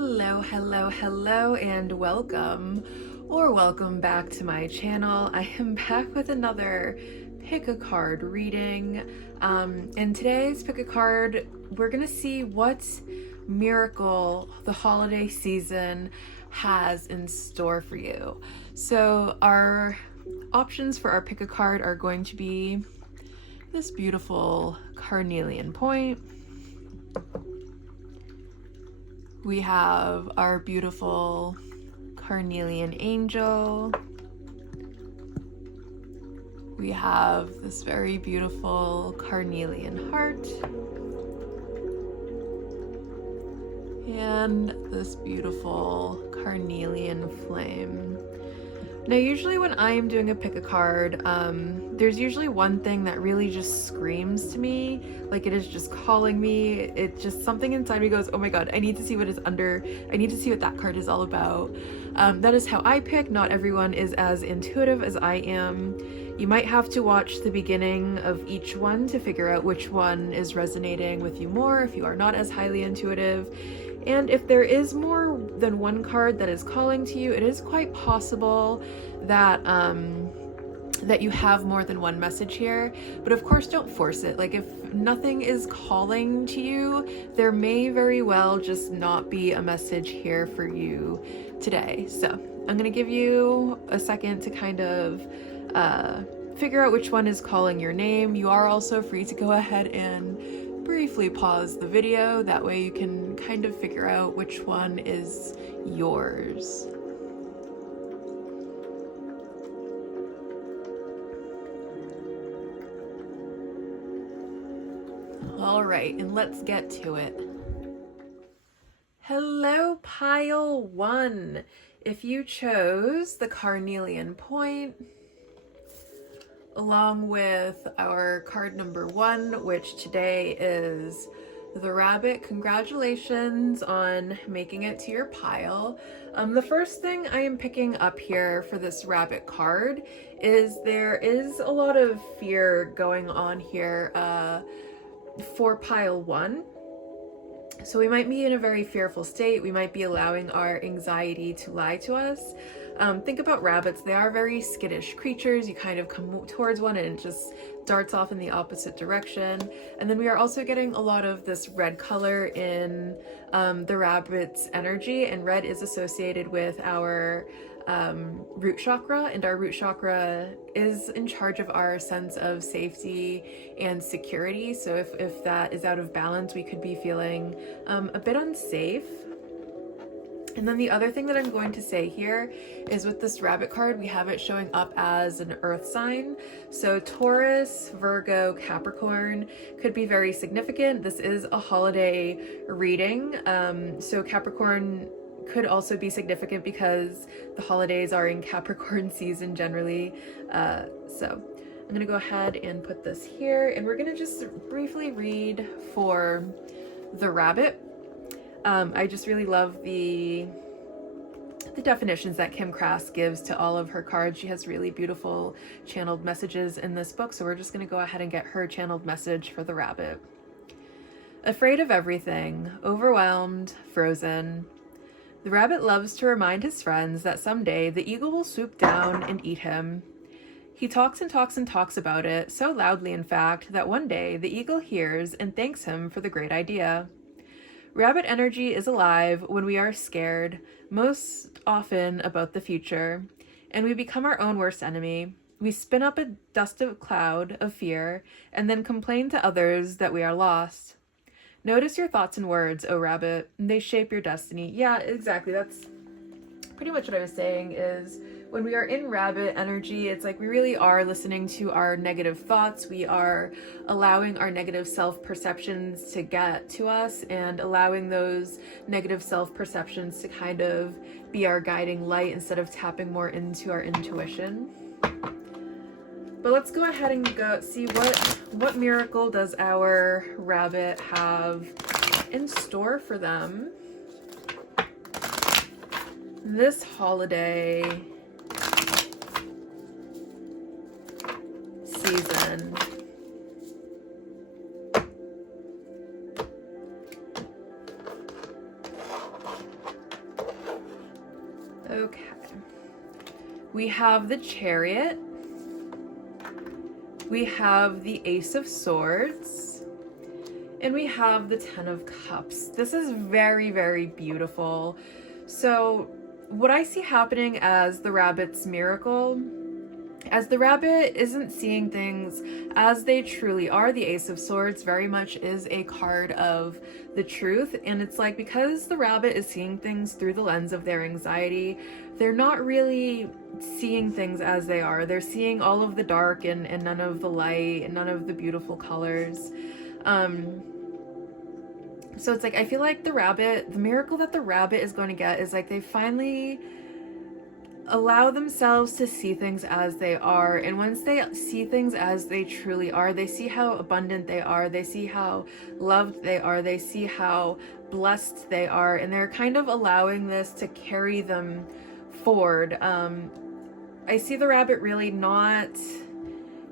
Hello, hello, hello, and welcome back to my channel. I am back with another pick a card reading. In today's pick a card, we're gonna see what miracle the holiday season has in store for you. So our options for our pick a card are going to be this beautiful carnelian point. We have our beautiful carnelian angel. We have this very beautiful carnelian heart. And this beautiful carnelian flame. Now, usually when I am doing a pick a card, there's usually one thing that really just screams to me, like it is just calling me. It just, something inside me goes, oh my god, I need to see what is under, I need to see what that card is all about. That is how I pick. Not everyone is as intuitive as I am. You might have to watch the beginning of each one to figure out which one is resonating with you more if you are not as highly intuitive. And if there is more than one card that is calling to you, it is quite possible that that you have more than one message here. But of course, don't force it. Like, if nothing is calling to you, there may very well just not be a message here for you today. So I'm gonna give you a second to kind of figure out which one is calling your name. You are also free to go ahead and briefly pause the video. That way you can kind of figure out which one is yours. All right, and let's get to it. Hello, pile one. If you chose the carnelian point, along with our card number one, which today is the rabbit, congratulations on making it to your pile. The first thing I am picking up here for this rabbit card is there is a lot of fear going on here for pile one. So we might be in a very fearful state. We might be allowing our anxiety to lie to us. Think about rabbits. They are very skittish creatures. You kind of come towards one and it just darts off in the opposite direction. And then we are also getting a lot of this red color in the rabbit's energy, and red is associated with our root chakra, and our root chakra is in charge of our sense of safety and security. So if that is out of balance, we could be feeling a bit unsafe. And then the other thing that I'm going to say here is with this rabbit card, we have it showing up as an earth sign. So Taurus, Virgo, Capricorn could be very significant. This is a holiday reading. So Capricorn could also be significant because the holidays are in Capricorn season generally. So I'm gonna go ahead and put this here, and we're gonna just briefly read for the rabbit. I just really love the definitions that Kim Krass gives to all of her cards. She has really beautiful channeled messages in this book, so we're just going to go ahead and get her channeled message for the rabbit. Afraid of everything, overwhelmed, frozen. The rabbit loves to remind his friends that someday the eagle will swoop down and eat him. He talks and talks and talks about it, so loudly in fact, that one day the eagle hears and thanks him for the great idea. Rabbit energy is alive when we are scared, most often about the future, and we become our own worst enemy. We spin up a dusty cloud of fear and then complain to others that we are lost. Notice your thoughts and words, O rabbit. They shape your destiny. Yeah, exactly. That's pretty much what I was saying, is when we are in rabbit energy, it's like we really are listening to our negative thoughts. We are allowing our negative self-perceptions to get to us and allowing those negative self-perceptions to kind of be our guiding light instead of tapping more into our intuition. But let's go ahead and go see what miracle does our rabbit have in store for them this holiday season. Okay. We have the Chariot. We have the Ace of Swords. And we have the Ten of Cups. This is very, very beautiful. So what I see happening as the rabbit's miracle, as the rabbit isn't seeing things as they truly are, the Ace of Swords very much is a card of the truth. And it's like, because the rabbit is seeing things through the lens of their anxiety, they're not really seeing things as they are. They're seeing all of the dark and none of the light and none of the beautiful colors. So it's like, I feel like the rabbit, the miracle that the rabbit is going to get is like, they finally allow themselves to see things as they are. And once they see things as they truly are, they see how abundant they are, they see how loved they are, they see how blessed they are, and they're kind of allowing this to carry them forward. I see the rabbit really not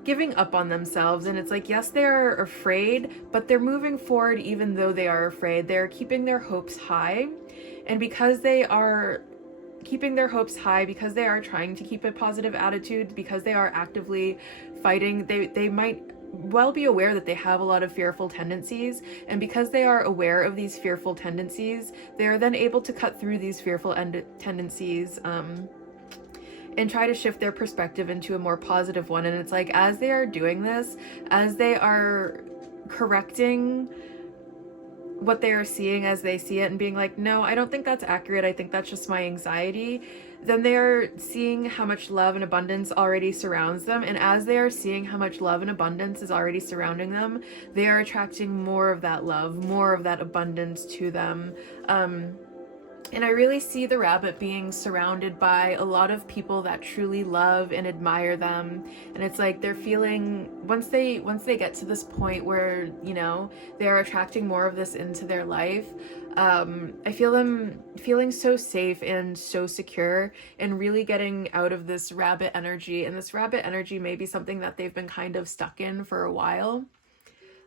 giving up on themselves, and it's like, yes, they are afraid, but they're moving forward even though they are afraid. They're keeping their hopes high, and because they are keeping their hopes high, because they are trying to keep a positive attitude, because they are actively fighting, they might well be aware that they have a lot of fearful tendencies, and because they are aware of these fearful tendencies, they are then able to cut through these fearful tendencies and try to shift their perspective into a more positive one. And it's like, as they are doing this, as they are correcting what they are seeing as they see it and being like, no, I don't think that's accurate, I think that's just my anxiety, then they are seeing how much love and abundance already surrounds them. And as they are seeing how much love and abundance is already surrounding them, they are attracting more of that love, more of that abundance to them. And I really see the rabbit being surrounded by a lot of people that truly love and admire them. And it's like, they're feeling, once they get to this point where, you know, they're attracting more of this into their life, I feel them feeling so safe and so secure and really getting out of this rabbit energy. And this rabbit energy may be something that they've been kind of stuck in for a while.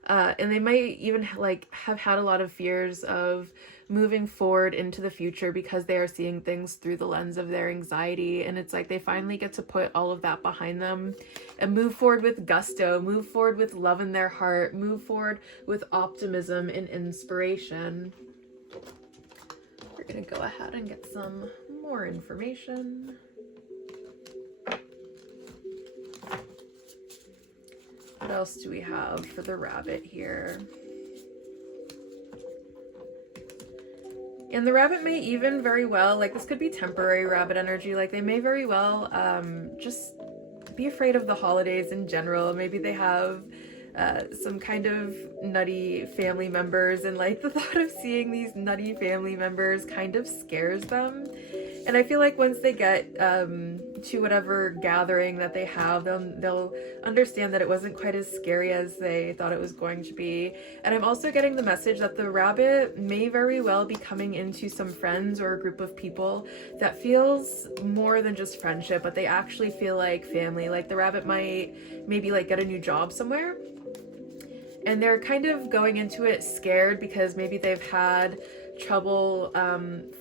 And they might even like have had a lot of fears of moving forward into the future because they are seeing things through the lens of their anxiety. And it's like, they finally get to put all of that behind them and move forward with gusto, move forward with love in their heart, move forward with optimism and inspiration. We're gonna go ahead and get some more information. What else do we have for the rabbit here? And the rabbit may even very well, like, this could be temporary rabbit energy, like they may very well just be afraid of the holidays in general. Maybe they have some kind of nutty family members, and like the thought of seeing these nutty family members kind of scares them. And I feel like once they get to whatever gathering that they have, they'll understand that it wasn't quite as scary as they thought it was going to be. And I'm also getting the message that the rabbit may very well be coming into some friends or a group of people that feels more than just friendship, but they actually feel like family. Like the rabbit might maybe like get a new job somewhere, and they're kind of going into it scared because maybe they've had trouble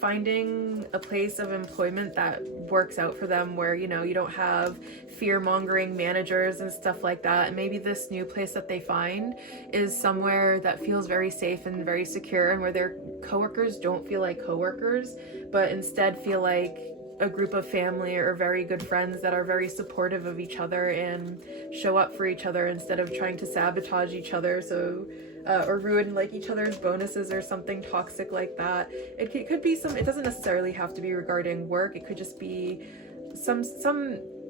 finding a place of employment that works out for them, where, you know, you don't have fear-mongering managers and stuff like that. And maybe this new place that they find is somewhere that feels very safe and very secure, and where their coworkers don't feel like coworkers, but instead feel like a group of family or very good friends that are very supportive of each other and show up for each other instead of trying to sabotage each other, so or ruin like each other's bonuses or something toxic like that. It could be some, it doesn't necessarily have to be regarding work. It could just be some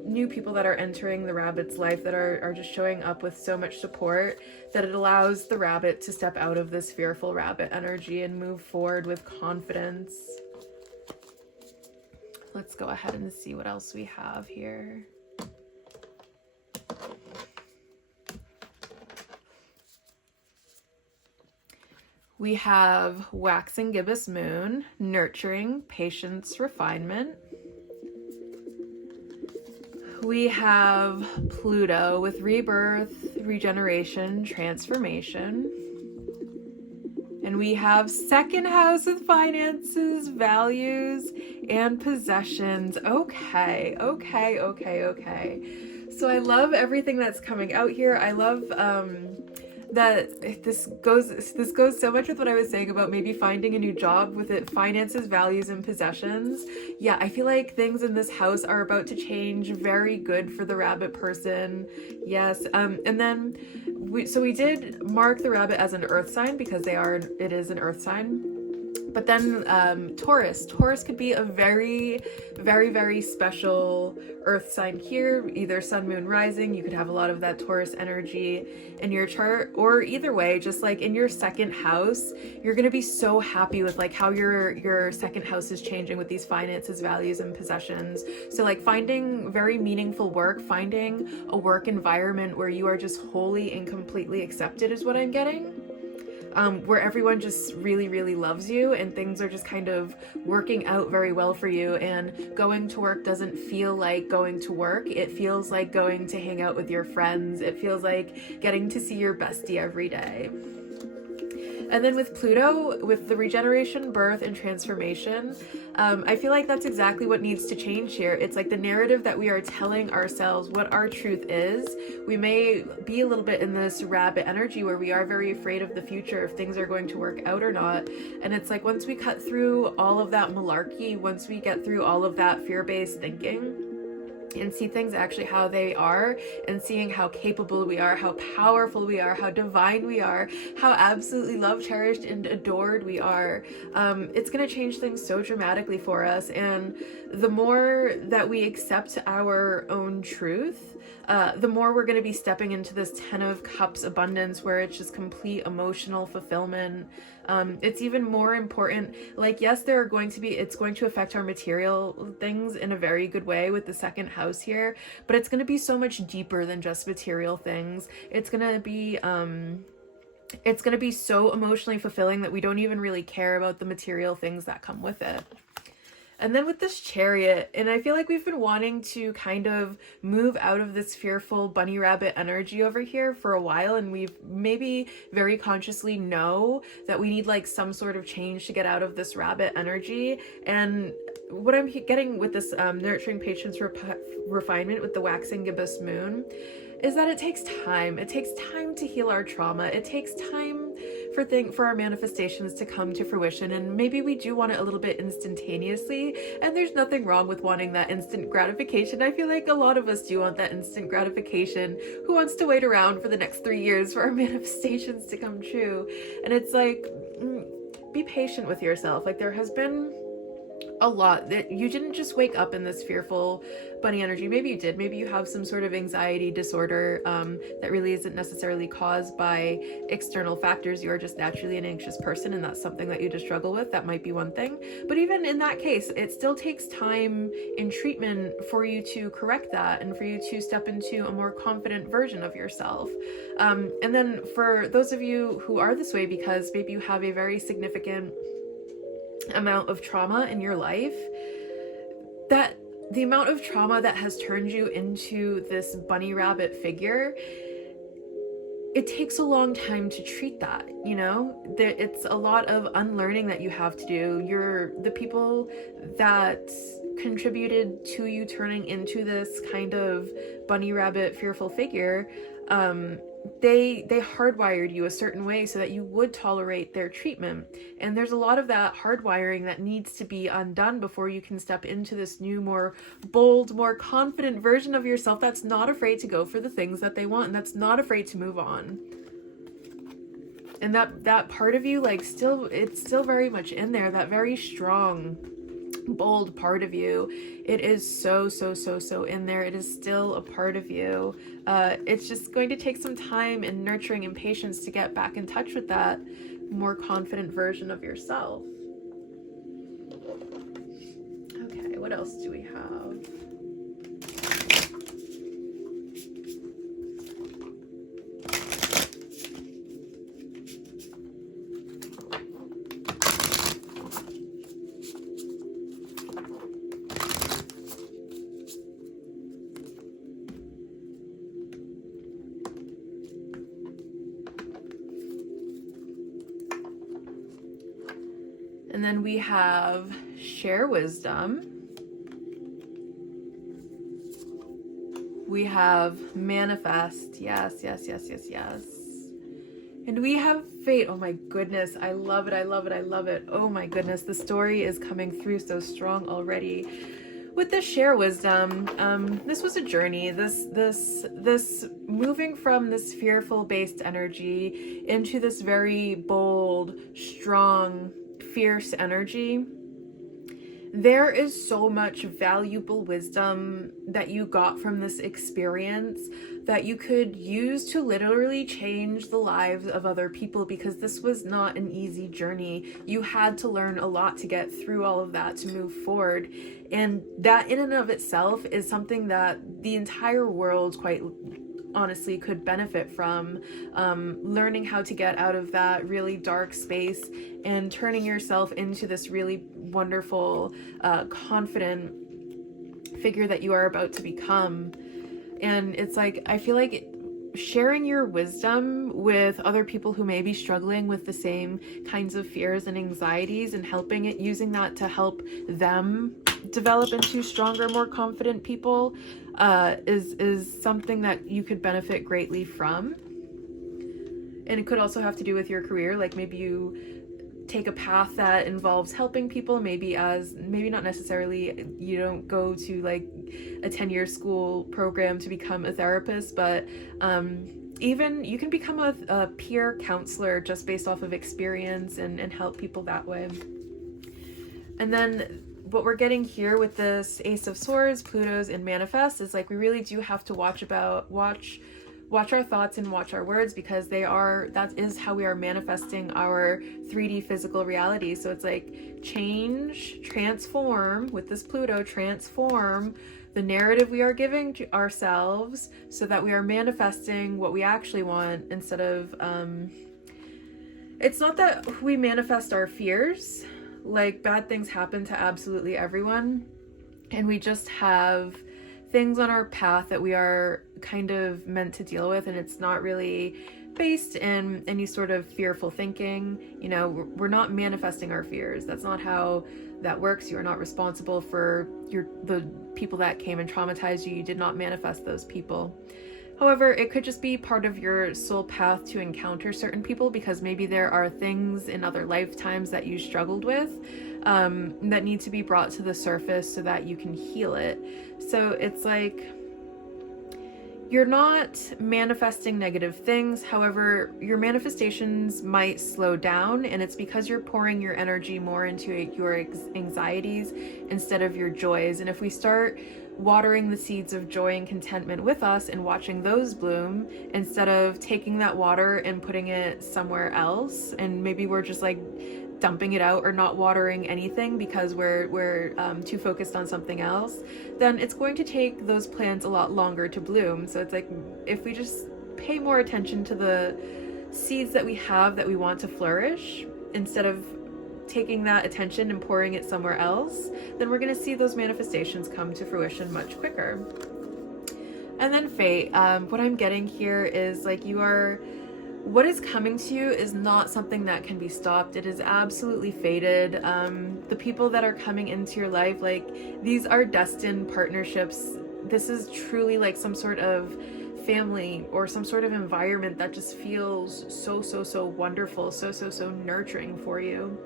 new people that are entering the rabbit's life that are just showing up with so much support that it allows the rabbit to step out of this fearful rabbit energy and move forward with confidence. Let's go ahead and see what else we have here. We have waxing gibbous moon, nurturing, patience, refinement. We have Pluto with rebirth, regeneration, transformation. And we have second house with finances, values, and possessions. Okay. So I love everything that's coming out here. I love that this goes so much with what I was saying about maybe finding a new job with it, finances, values, and possessions. Yeah, I feel like things in this house are about to change. Very good for the rabbit person. Yes. And then we did mark the rabbit as an earth sign because it is an earth sign. But then Taurus could be a very, very, very special earth sign here, either sun, moon, rising. You could have a lot of that Taurus energy in your chart, or either way, just like in your second house, you're going to be so happy with like how your second house is changing with these finances, values, and possessions. So like finding very meaningful work, finding a work environment where you are just wholly and completely accepted is what I'm getting. Where everyone just really, really loves you and things are just kind of working out very well for you, and going to work doesn't feel like going to work. It feels like going to hang out with your friends. It feels like getting to see your bestie every day. And then with Pluto, with the regeneration, birth, and transformation, I feel like that's exactly what needs to change here. It's like the narrative that we are telling ourselves what our truth is. We may be a little bit in this rabbit energy where we are very afraid of the future, if things are going to work out or not. And it's like once we cut through all of that malarkey, once we get through all of that fear-based thinking, and see things actually how they are, and seeing how capable we are, how powerful we are, how divine we are, how absolutely loved, cherished, and adored we are, it's going to change things so dramatically for us. And the more that we accept our own truth, the more we're going to be stepping into this 10 of Cups abundance, where it's just complete emotional fulfillment. It's even more important, like, yes, it's going to affect our material things in a very good way with the second house here, but it's going to be so much deeper than just material things. It's going to be so emotionally fulfilling that we don't even really care about the material things that come with it. And then with this Chariot, and I feel like we've been wanting to kind of move out of this fearful bunny rabbit energy over here for a while, and we've maybe very consciously know that we need like some sort of change to get out of this rabbit energy. And what I'm getting with this nurturing patience refinement with the waxing gibbous moon is that it takes time. It takes time to heal our trauma. It takes time for our manifestations to come to fruition, and maybe we do want it a little bit instantaneously, and there's nothing wrong with wanting that instant gratification. I feel like a lot of us do want that instant gratification. Who wants to wait around for the next 3 years for our manifestations to come true? And it's like, be patient with yourself. Like, there has been a lot that you didn't just wake up in this fearful bunny energy. Maybe you did. Maybe you have some sort of anxiety disorder that really isn't necessarily caused by external factors. You are just naturally an anxious person, and that's something that you just struggle with. That might be one thing. But even in that case, it still takes time in treatment for you to correct that and for you to step into a more confident version of yourself. And then for those of you who are this way because maybe you have a very significant amount of trauma in your life, that the amount of trauma that has turned you into this bunny rabbit figure, it takes a long time to treat that, you know? It's a lot of unlearning that you have to do. The people that contributed to you turning into this kind of bunny rabbit fearful figure, they hardwired you a certain way so that you would tolerate their treatment. And there's a lot of that hardwiring that needs to be undone before you can step into this new, more bold, more confident version of yourself that's not afraid to go for the things that they want, and that's not afraid to move on. And that part of you, like, it's still very much in there, that very strong, bold part of you. It is so in there. It is still a part of you. It's just going to take some time and nurturing and patience to get back in touch with that more confident version of yourself. Okay, what else do we have? And then we have share wisdom. We have manifest. Yes, yes, yes, yes, yes. And we have fate. Oh my goodness. I love it. I love it. I love it. Oh my goodness. The story is coming through so strong already. With the share wisdom, this was a journey. This moving from this fearful based energy into this very bold, strong, fierce energy. There is so much valuable wisdom that you got from this experience that you could use to literally change the lives of other people, because this was not an easy journey. You had to learn a lot to get through all of that to move forward. And that in and of itself is something that the entire world quite honestly could benefit from, learning how to get out of that really dark space and turning yourself into this really wonderful, confident figure that you are about to become. And it's like, I feel like sharing your wisdom with other people who may be struggling with the same kinds of fears and anxieties, and using that to help them develop into stronger, more confident people, is something that you could benefit greatly from. And it could also have to do with your career. Like maybe you take a path that involves helping people, maybe not necessarily, you don't go to like a 10-year school program to become a therapist, but even you can become a peer counselor just based off of experience and help people that way. And then what we're getting here with this Ace of Swords, Pluto's, and Manifest is like we really do have to watch our thoughts and watch our words, because that is how we are manifesting our 3D physical reality. So it's like transform with this Pluto, transform the narrative we are giving to ourselves so that we are manifesting what we actually want, instead of, it's not that we manifest our fears. Like bad things happen to absolutely everyone, and we just have things on our path that we are kind of meant to deal with, and it's not really based in any sort of fearful thinking. You know, we're not manifesting our fears. That's not how that works. You are not responsible for the people that came and traumatized you. You did not manifest those people. However, it could just be part of your soul path to encounter certain people, because maybe there are things in other lifetimes that you struggled with, that need to be brought to the surface so that you can heal it. So it's like you're not manifesting negative things. However, your manifestations might slow down, and it's because you're pouring your energy more into your anxieties instead of your joys. And if we start watering the seeds of joy and contentment with us and watching those bloom, instead of taking that water and putting it somewhere else, and maybe we're just like dumping it out or not watering anything because we're too focused on something else, then it's going to take those plants a lot longer to bloom. So it's like, if we just pay more attention to the seeds that we have that we want to flourish, instead of taking that attention and pouring it somewhere else, then we're going to see those manifestations come to fruition much quicker. And then fate, what I'm getting here is like what is coming to you is not something that can be stopped. It is absolutely fated. The people that are coming into your life, like these are destined partnerships. This is truly like some sort of family or some sort of environment that just feels so wonderful, so nurturing for you.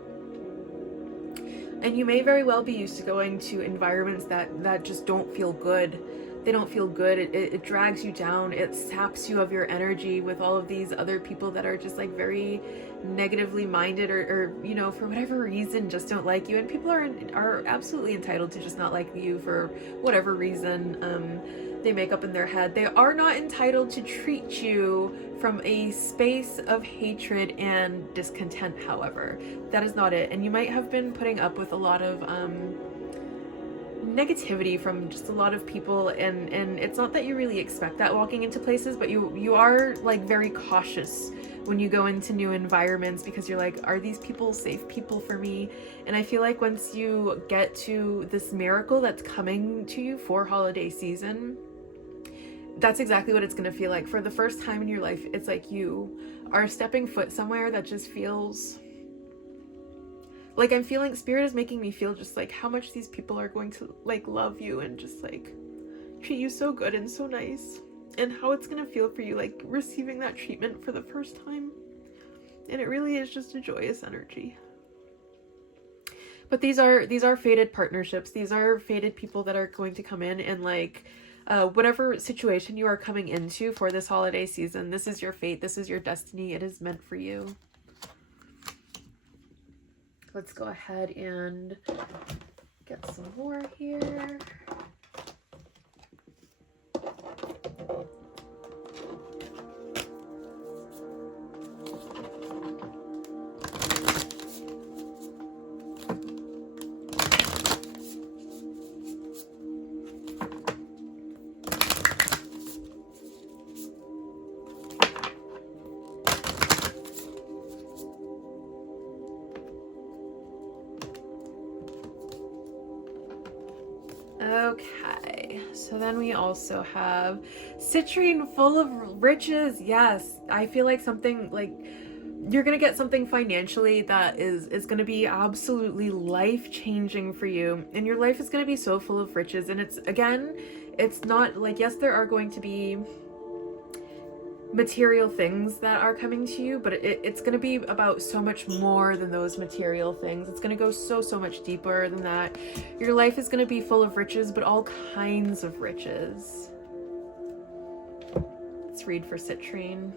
And you may very well be used to going to environments that just don't feel good. They don't feel good. It drags you down. It saps you of your energy with all of these other people that are just like very negatively minded, or you know, for whatever reason just don't like you. And people are absolutely entitled to just not like you for whatever reason they make up in their head. They are not entitled to treat you from a space of hatred and discontent, however. That is not it. And you might have been putting up with a lot of negativity from just a lot of people, and it's not that you really expect that walking into places, but you are like very cautious when you go into new environments, because you're like, are these people safe people for me? And I feel like once you get to this miracle that's coming to you for holiday season, that's exactly what it's going to feel like. For the first time in your life, it's like you are stepping foot somewhere that just feels like, I'm feeling, Spirit is making me feel just like how much these people are going to like love you and just like treat you so good and so nice, and how it's gonna feel for you like receiving that treatment for the first time. And it really is just a joyous energy. But these are fated partnerships. These are fated people that are going to come in and like whatever situation you are coming into for this holiday season, this is your fate, this is your destiny, it is meant for you. Let's go ahead and get some more here. Okay, so then we also have citrine full of riches. Yes, I feel like something like you're gonna get something financially that is gonna be absolutely life-changing for you, and your life is gonna be so full of riches. And it's not like, yes, there are going to be material things that are coming to you, but it's going to be about so much more than those material things. It's going to go so much deeper than that. Your life is going to be full of riches, but all kinds of riches. Let's read for citrine.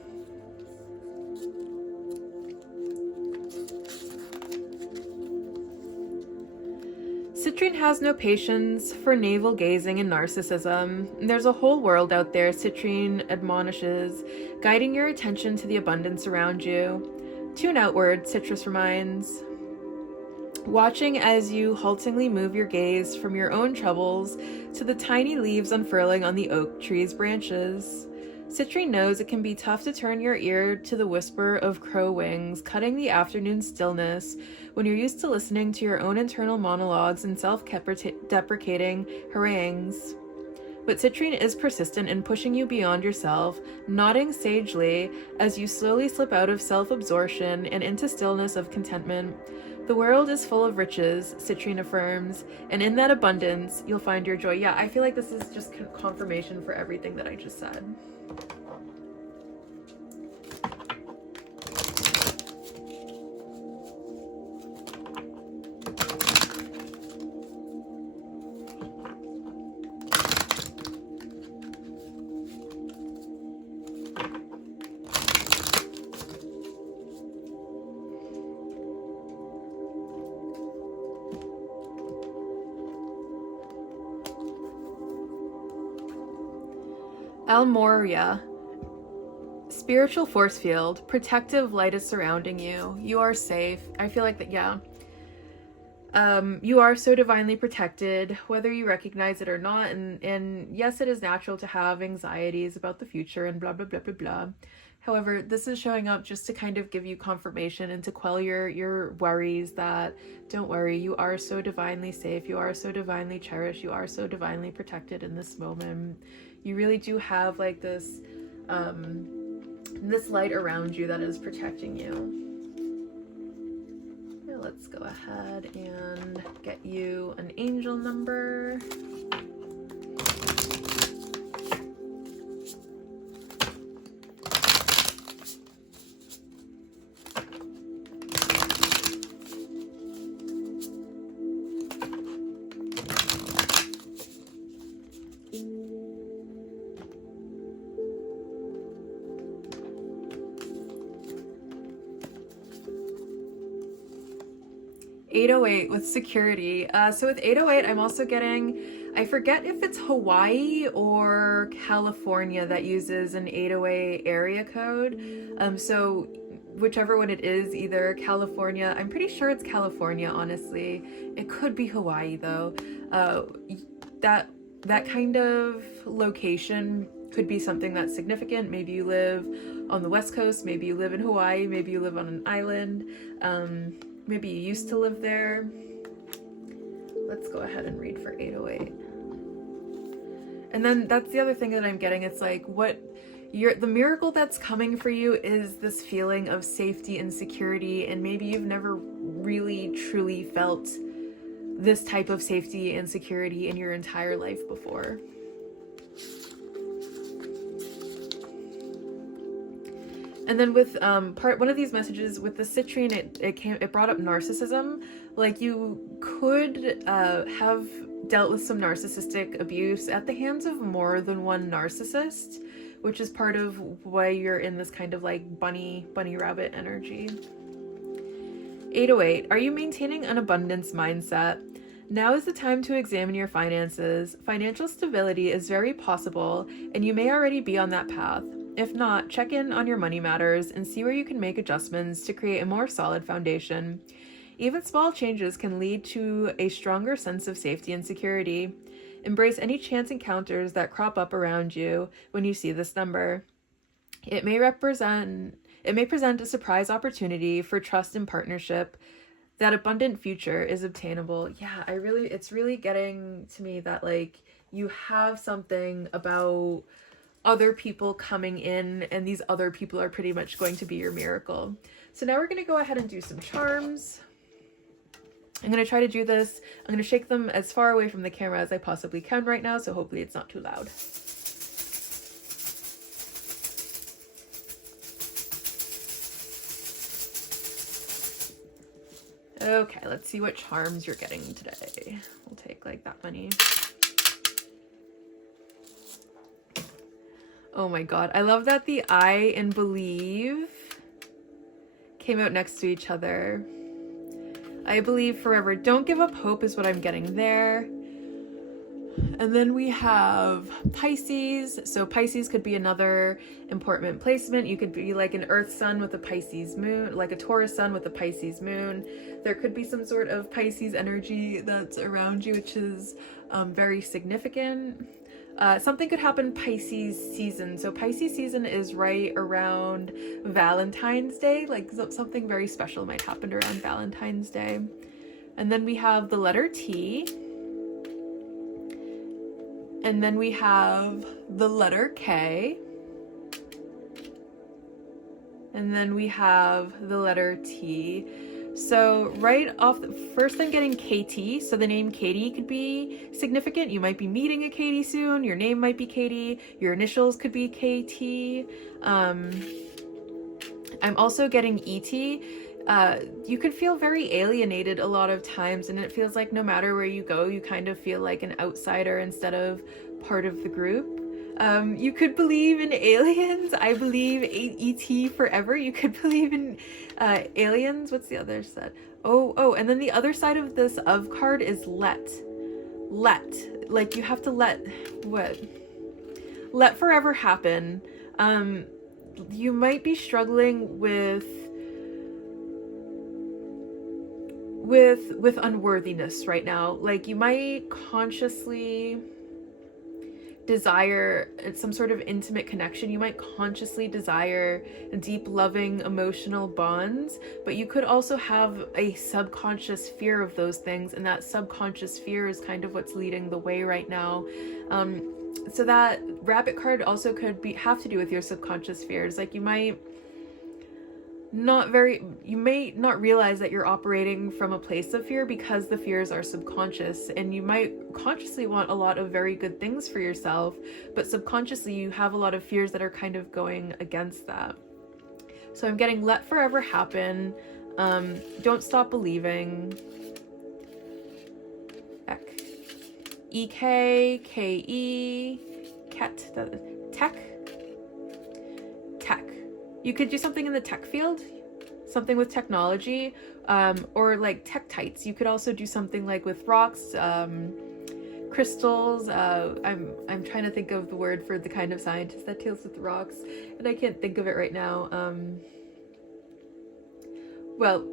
Citrine has no patience for navel gazing and narcissism. There's a whole world out there, Citrine admonishes, guiding your attention to the abundance around you. Tune outward, Citrus reminds, watching as you haltingly move your gaze from your own troubles to the tiny leaves unfurling on the oak tree's branches. Citrine knows it can be tough to turn your ear to the whisper of crow wings, cutting the afternoon stillness when you're used to listening to your own internal monologues and self-deprecating harangues. But Citrine is persistent in pushing you beyond yourself, nodding sagely as you slowly slip out of self-absorption and into stillness of contentment. The world is full of riches, Citrine affirms, and in that abundance, you'll find your joy. Yeah, I feel like this is just confirmation for everything that I just said. Almoria. Spiritual force field. Protective light is surrounding you. You are safe. I feel like that, yeah. You are so divinely protected, whether you recognize it or not. And yes, it is natural to have anxieties about the future and blah, blah, blah, blah, blah. However, this is showing up just to kind of give you confirmation and to quell your worries that, don't worry, you are so divinely safe. You are so divinely cherished. You are so divinely protected in this moment. You really do have like this light around you that is protecting you. Now let's go ahead and get you an angel number. .808 with security. So with 808, I'm also getting, I forget if it's Hawaii or California that uses an 808 area code. So whichever one it is, either California, I'm pretty sure it's California, honestly. It could be Hawaii though. That kind of location could be something that's significant. Maybe you live on the West Coast, maybe you live in Hawaii, maybe you live on an island. Maybe you used to live there. Let's go ahead and read for 808. And then that's the other thing that I'm getting. It's like the miracle that's coming for you is this feeling of safety and security, and maybe you've never really truly felt this type of safety and security in your entire life before. And then with one of these messages with the citrine, it brought up narcissism. Like, you could have dealt with some narcissistic abuse at the hands of more than one narcissist, which is part of why you're in this kind of like bunny rabbit energy. 808, are you maintaining an abundance mindset? Now is the time to examine your finances. Financial stability is very possible, and you may already be on that path. If not, check in on your money matters and see where you can make adjustments to create a more solid foundation. Even small changes can lead to a stronger sense of safety and security. Embrace any chance encounters that crop up around you when you see this number. It may present a surprise opportunity for trust and partnership. That abundant future is obtainable. Yeah, it's really getting to me that like you have something about other people coming in, and these other people are pretty much going to be your miracle. So now we're going to go ahead and do some charms. I'm going to try to do this. I'm going to shake them as far away from the camera as I possibly can right now, so hopefully it's not too loud. Okay, let's see what charms you're getting today. We'll take like that many. Oh my god, I love that the I and believe came out next to each other. I believe forever. Don't give up hope is what I'm getting there. And then we have Pisces. So Pisces could be another important placement. You could be like an Earth sun with a Pisces moon, like a Taurus sun with a Pisces moon. There could be some sort of Pisces energy that's around you, which is very significant. Something could happen Pisces season. So Pisces season is right around Valentine's Day. Like something very special might happen around Valentine's Day. And then we have the letter T. And then we have the letter K. And then we have the letter T. So right off the first, I'm getting KT. So the name Katie could be significant. You might be meeting a Katie soon. Your name might be Katie. Your initials could be KT. I'm also getting ET. You could feel very alienated a lot of times, and it feels like no matter where you go, you kind of feel like an outsider instead of part of the group. You could believe in aliens. I believe ET forever. You could believe in aliens. What's the other side? Oh, and then the other side of this of card is let. Like you have to let forever happen. You might be struggling with unworthiness right now. Like you might consciously desire some sort of intimate connection. You might consciously desire deep, loving, emotional bonds, but you could also have a subconscious fear of those things, and that subconscious fear is kind of what's leading the way right now. So that rabbit card also could have to do with your subconscious fears. Like you may not realize that you're operating from a place of fear because the fears are subconscious, and you might consciously want a lot of very good things for yourself, but subconsciously you have a lot of fears that are kind of going against that. So I'm getting let forever happen. Don't stop believing. EKKE tech. You could do something in the tech field, something with technology, or like tech tights. You could also do something like with rocks, crystals. I'm trying to think of the word for the kind of scientist that deals with rocks, and I can't think of it right now. Well,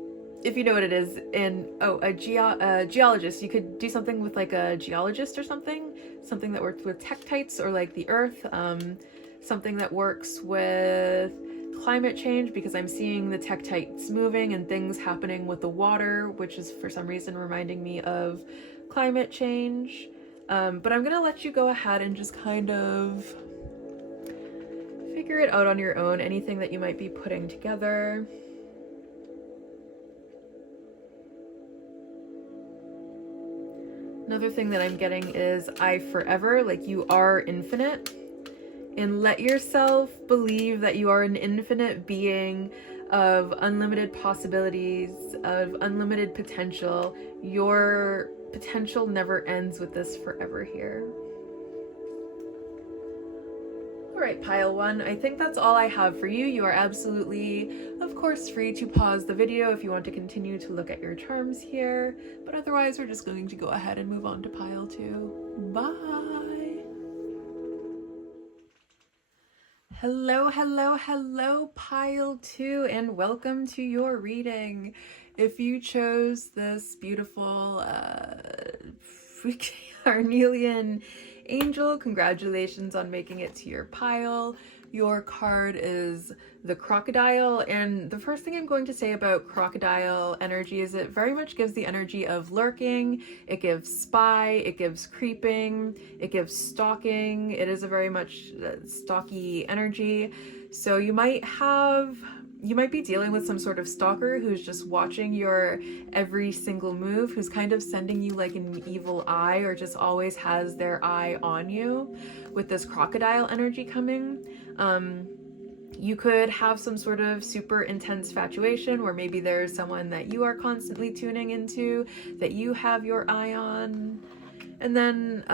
if you know what it is, and a geologist. You could do something with like a geologist or something that works with tektites or like the earth. Something that works with climate change, because I'm seeing the tektites moving and things happening with the water, which is for some reason reminding me of climate change. But I'm gonna let you go ahead and just kind of figure it out on your own, anything that you might be putting together. Another thing that I'm getting is I forever, like you are infinite. And let yourself believe that you are an infinite being of unlimited possibilities, of unlimited potential. Your potential never ends with this forever here. All right, pile one, I think that's all I have for you. You are absolutely, of course, free to pause the video if you want to continue to look at your charms here. But otherwise, we're just going to go ahead and move on to pile two. Bye. Hello, hello, hello, pile two, and welcome to your reading. If you chose this beautiful Arnelian angel, congratulations on making it to your pile. Your card is the crocodile, and the first thing I'm going to say about crocodile energy is it very much gives the energy of lurking, it gives spy, it gives creeping, it gives stalking. It is a very much stalky energy. So you might be dealing with some sort of stalker who's just watching your every single move, who's kind of sending you like an evil eye, or just always has their eye on you with this crocodile energy coming. You could have some sort of super intense infatuation where maybe there's someone that you are constantly tuning into, that you have your eye on. And then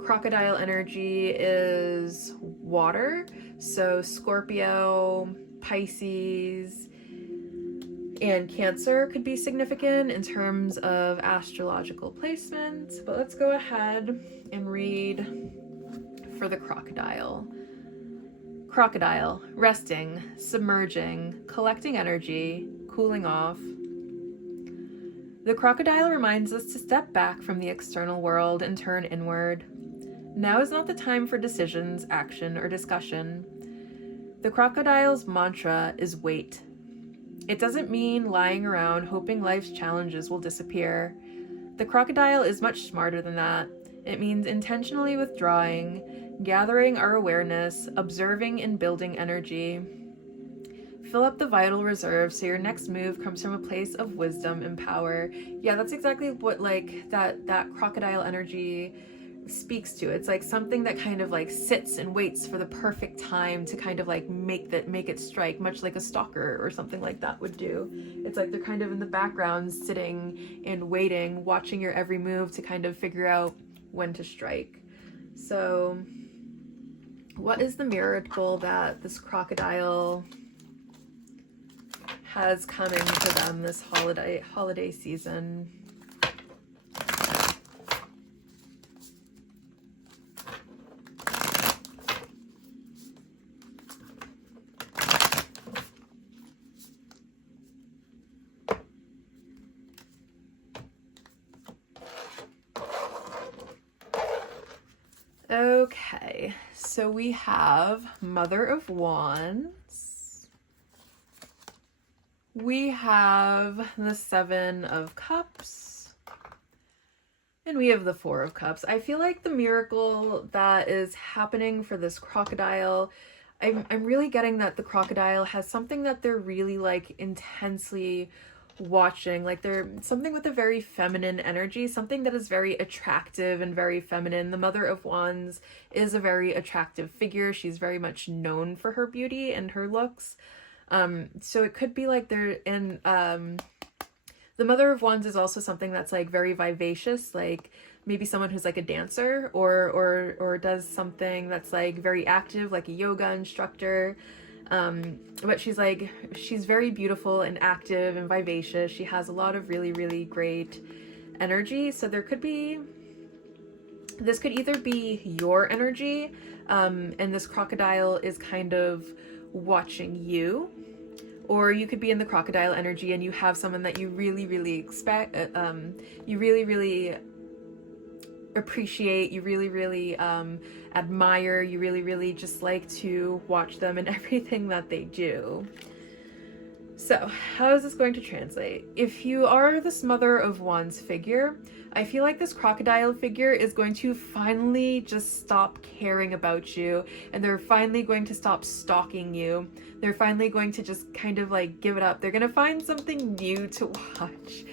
crocodile energy is water. So Scorpio, Pisces, and Cancer could be significant in terms of astrological placement. But let's go ahead and read for the crocodile. Crocodile, resting, submerging, collecting energy, cooling off. The crocodile reminds us to step back from the external world and turn inward. Now is not the time for decisions, action, or discussion. The crocodile's mantra is wait. It doesn't mean lying around hoping life's challenges will disappear. The crocodile is much smarter than that. It means intentionally withdrawing, gathering our awareness, observing and building energy. Fill up the vital reserve so your next move comes from a place of wisdom and power. Yeah, that's exactly what like that crocodile energy speaks to. It's like something that kind of like sits and waits for the perfect time to kind of like make it strike, much like a stalker or something like that would do. It's like they're kind of in the background sitting and waiting, watching your every move to kind of figure out when to strike. So what is the miracle that this crocodile has coming to them this holiday season? Okay, so we have Mother of Wands. We have the Seven of Cups. And we have the Four of Cups. I feel like the miracle that is happening for this crocodile, I'm really getting that the crocodile has something that they're really like intensely watching, like they're something with a very feminine energy, something that is very attractive and very feminine. The Mother of Wands is a very attractive figure. She's very much known for her beauty and her looks. So it could be like they're in the Mother of Wands is also something that's like very vivacious, like maybe someone who's like a dancer or does something that's like very active, like a yoga instructor. But she's very beautiful and active and vivacious. She has a lot of really, really great energy. So this could either be your energy, and this crocodile is kind of watching you, or you could be in the crocodile energy and you have someone that you really, really expect, you really, really appreciate, you really, really admire, you really, really just like to watch them and everything that they do. So how is this going to translate? If you are this Mother of Wands figure, I feel like this crocodile figure is going to finally just stop caring about you, and they're finally going to stop stalking you. They're finally going to just kind of like give it up. They're going to find something new to watch.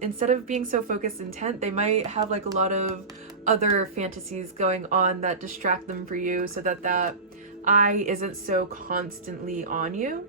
Instead of being so focused intent, they might have like a lot of other fantasies going on that distract them for you, so that that eye isn't so constantly on you.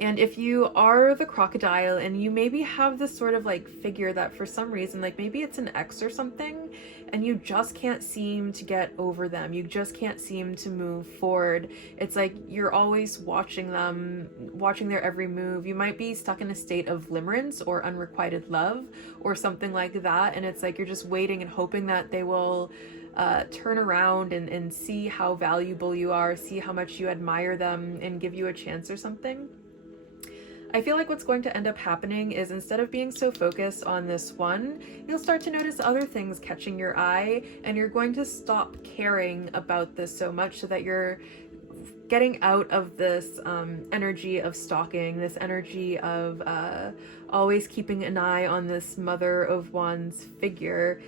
And if you are the crocodile and you maybe have this sort of like figure that for some reason, like maybe it's an ex or something, and you just can't seem to get over them, you just can't seem to move forward. It's like you're always watching them, watching their every move. You might be stuck in a state of limerence or unrequited love or something like that. And it's like you're just waiting and hoping that they will turn around and see how valuable you are, see how much you admire them, and give you a chance or something. I feel like what's going to end up happening is instead of being so focused on this one, you'll start to notice other things catching your eye, and you're going to stop caring about this so much, so that you're getting out of this energy of stalking, this energy of always keeping an eye on this Mother of Wands figure.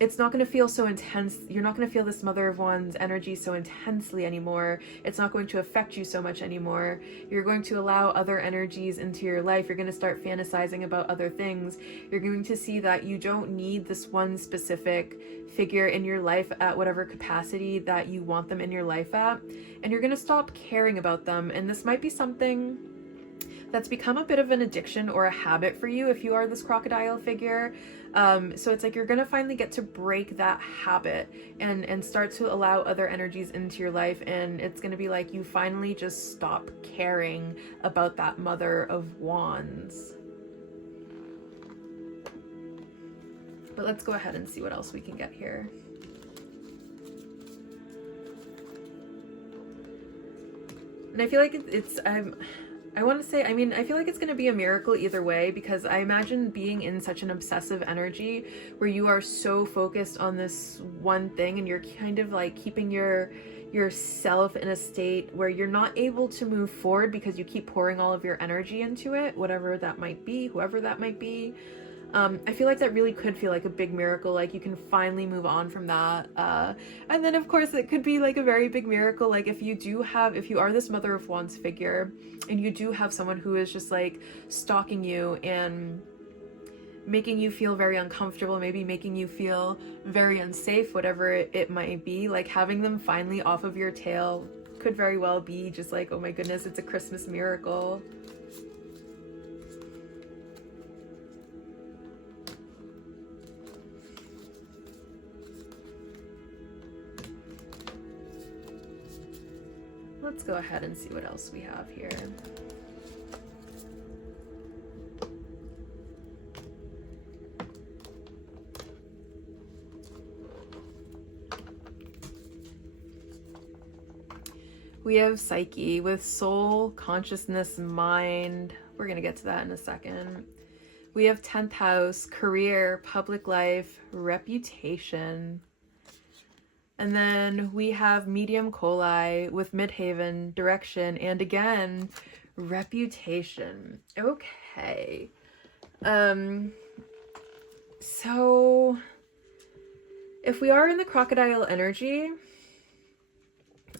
It's not going to feel so intense. You're not going to feel this Mother of Wands energy so intensely anymore. It's not going to affect you so much anymore. You're going to allow other energies into your life. You're going to start fantasizing about other things. You're going to see that you don't need this one specific figure in your life at whatever capacity that you want them in your life at. And you're going to stop caring about them. And this might be something that's become a bit of an addiction or a habit for you if you are this crocodile figure. So it's like you're gonna finally get to break that habit and start to allow other energies into your life, and it's gonna be like you finally just stop caring about that Mother of Wands. But let's go ahead and see what else we can get here. And I feel like I want to say, I mean, I feel like it's going to be a miracle either way, because I imagine being in such an obsessive energy where you are so focused on this one thing, and you're kind of like keeping yourself in a state where you're not able to move forward because you keep pouring all of your energy into it, whatever that might be, whoever that might be. I feel like that really could feel like a big miracle, like you can finally move on from that. And then of course it could be like a very big miracle, like if you are this Mother of Wands figure and you do have someone who is just like stalking you and making you feel very uncomfortable, maybe making you feel very unsafe, whatever it might be, like having them finally off of your tail could very well be just like, oh my goodness, it's a Christmas miracle. Let's go ahead and see what else we have here. We have Psyche with soul, consciousness, mind. We're going to get to that in a second. We have 10th house, career, public life, reputation. And then we have medium coli with midhaven, direction, and again, reputation. Okay. So if we are in the crocodile energy,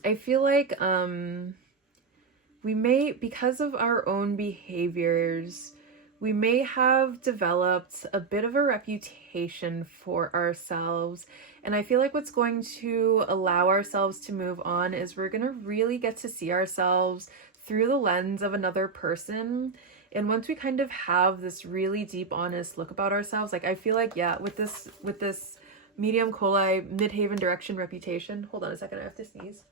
I feel like we may, because of our own behaviors, we may have developed a bit of a reputation for ourselves. And I feel like what's going to allow ourselves to move on is we're going to really get to see ourselves through the lens of another person. And once we kind of have this really deep, honest look about ourselves, like I feel like, yeah, with this medium coli, midhaven, direction, reputation. Hold on a second, I have to sneeze.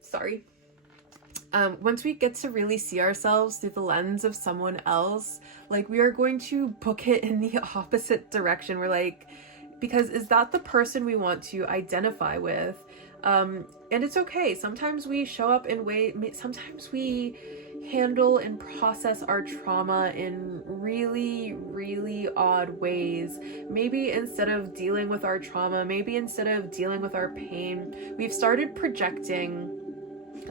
Sorry. Once we get to really see ourselves through the lens of someone else, like we are going to book it in the opposite direction. We're like, because is that the person we want to identify with? And it's okay. Sometimes we show up in sometimes we handle and process our trauma in really, really odd ways. Maybe instead of dealing with our trauma, maybe instead of dealing with our pain, we've started projecting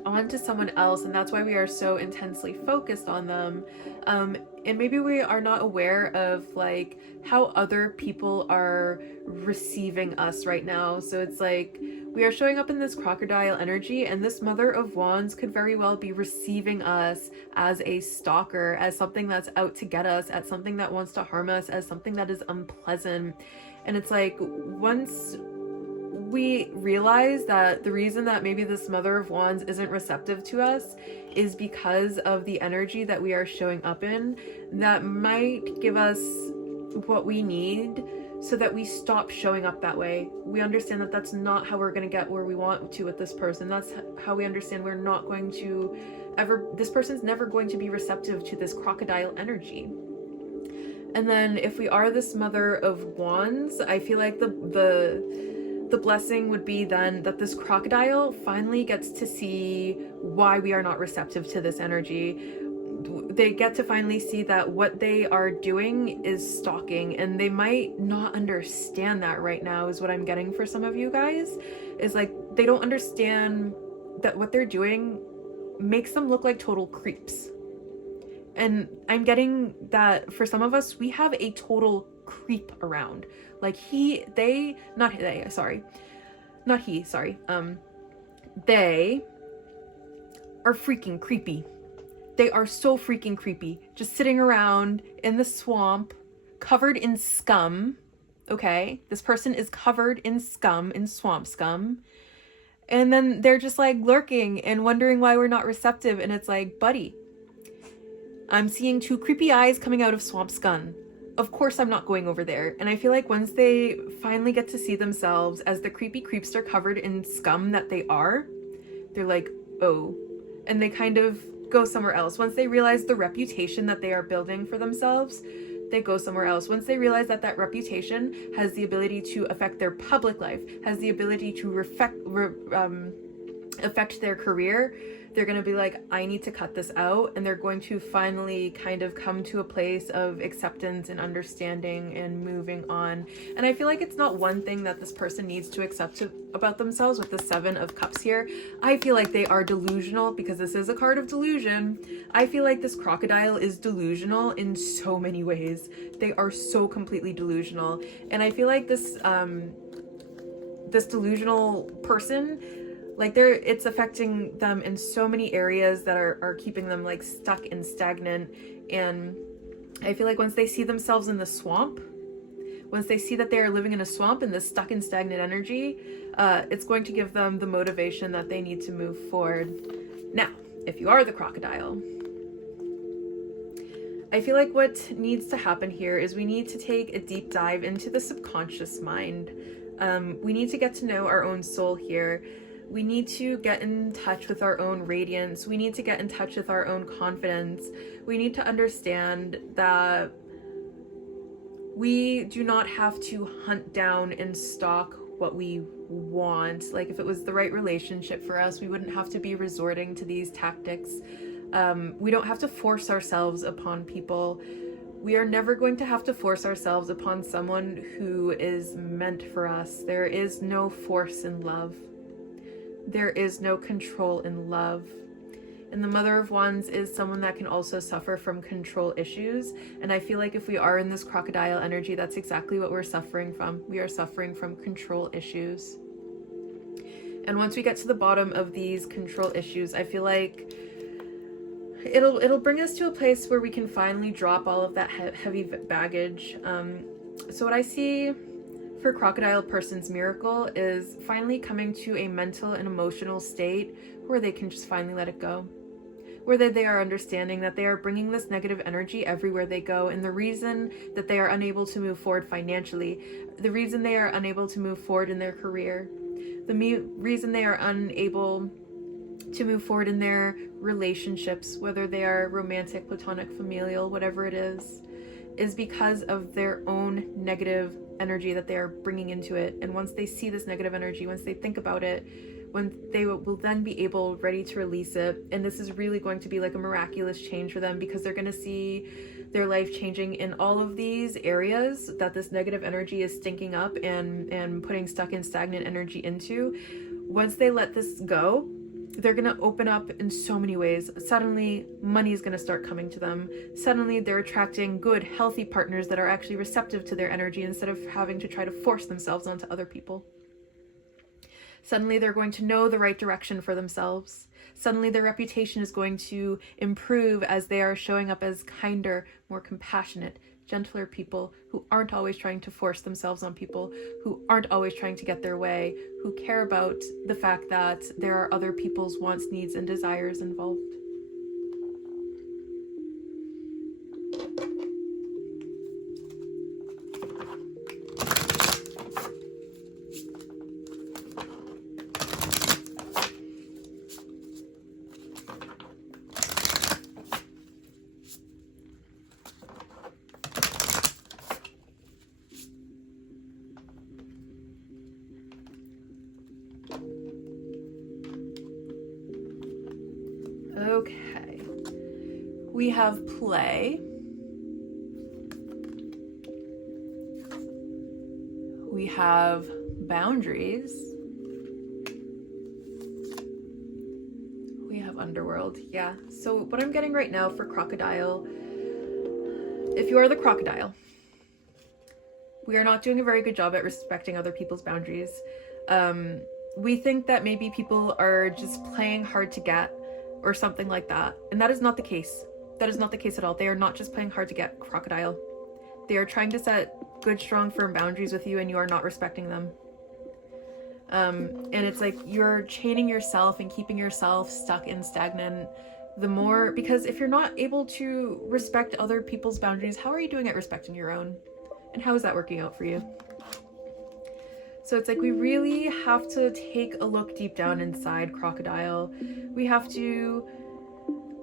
onto someone else, and that's why we are so intensely focused on them. And maybe we are not aware of like how other people are receiving us right now. So it's like we are showing up in this crocodile energy, and this Mother of Wands could very well be receiving us as a stalker, as something that's out to get us, as something that wants to harm us, as something that is unpleasant. And it's like, once we realize that the reason that maybe this Mother of Wands isn't receptive to us is because of the energy that we are showing up in, that might give us what we need so that we stop showing up that way. We understand that that's not how we're going to get where we want to with this person. That's how we understand we're not going to ever, this person's never going to be receptive to this crocodile energy. And then if we are this Mother of Wands, I feel like the blessing would be then that this crocodile finally gets to see why we are not receptive to this energy. They get to finally see that what they are doing is stalking, and they might not understand that right now, is what I'm getting for some of you guys. Is like, they don't understand that what they're doing makes them look like total creeps. And I'm getting that for some of us, we have a total creep around. Like they are freaking creepy. They are so freaking creepy. Just sitting around in the swamp, covered in scum. Okay? This person is covered in scum, in swamp scum. And then they're just like lurking and wondering why we're not receptive. And it's like, buddy, I'm seeing two creepy eyes coming out of swamp scum. Of course I'm not going over there. And I feel like once they finally get to see themselves as the creepy creepster covered in scum that they are, they're like, oh. And they kind of go somewhere else. Once they realize the reputation that they are building for themselves, they go somewhere else. Once they realize that that reputation has the ability to affect their public life, has the ability to affect their career, they're going to be like, I need to cut this out. And they're going to finally kind of come to a place of acceptance and understanding and moving on. And I feel like it's not one thing that this person needs to accept about themselves with the Seven of Cups here. I feel like they are delusional, because this is a card of delusion. I feel like this crocodile is delusional in so many ways. They are so completely delusional. And I feel like this delusional person, like it's affecting them in so many areas that are keeping them like stuck and stagnant. And I feel like once they see themselves in the swamp, once they see that they are living in a swamp in this stuck and stagnant energy, it's going to give them the motivation that they need to move forward. Now, if you are the crocodile, I feel like what needs to happen here is we need to take a deep dive into the subconscious mind. We need to get to know our own soul here. We need to get in touch with our own radiance. We need to get in touch with our own confidence. We need to understand that we do not have to hunt down and stalk what we want. Like, if it was the right relationship for us, we wouldn't have to be resorting to these tactics. We don't have to force ourselves upon people. We are never going to have to force ourselves upon someone who is meant for us. There is no force in love. There is no control in love. And the Mother of Wands is someone that can also suffer from control issues. And I feel like if we are in this crocodile energy, that's exactly what we're suffering from. We are suffering from control issues. And once we get to the bottom of these control issues, I feel like it'll bring us to a place where we can finally drop all of that heavy baggage. So what I see for crocodile person's miracle is finally coming to a mental and emotional state where they can just finally let it go, where they are understanding that they are bringing this negative energy everywhere they go. And the reason that they are unable to move forward financially, the reason they are unable to move forward in their career, the reason they are unable to move forward in their relationships, whether they are romantic, platonic, familial, whatever it is because of their own negative energy that they are bringing into it. And once they see this negative energy, once they think about it, when they will then be ready to release it. And this is really going to be like a miraculous change for them, because they're going to see their life changing in all of these areas that this negative energy is stinking up and putting stuck and stagnant energy into. Once they let this go, they're going to open up in so many ways. Suddenly, money is going to start coming to them. Suddenly, they're attracting good, healthy partners that are actually receptive to their energy instead of having to try to force themselves onto other people. Suddenly, they're going to know the right direction for themselves. Suddenly, their reputation is going to improve as they are showing up as kinder, more compassionate, gentler people who aren't always trying to force themselves on people, who aren't always trying to get their way, who care about the fact that there are other people's wants, needs, and desires involved. Okay, we have play, we have boundaries, we have underworld. Yeah, so what I'm getting right now for crocodile, if you are the crocodile, we are not doing a very good job at respecting other people's boundaries. We think that maybe people are just playing hard to get or something like that. And that is not the case. That is not the case at all. They are not just playing hard to get, crocodile. They are trying to set good, strong, firm boundaries with you and you are not respecting them. And it's like you're chaining yourself and keeping yourself stuck and stagnant. The more, because if you're not able to respect other people's boundaries, how are you doing at respecting your own? And how is that working out for you? So it's like we really have to take a look deep down inside, crocodile. We have to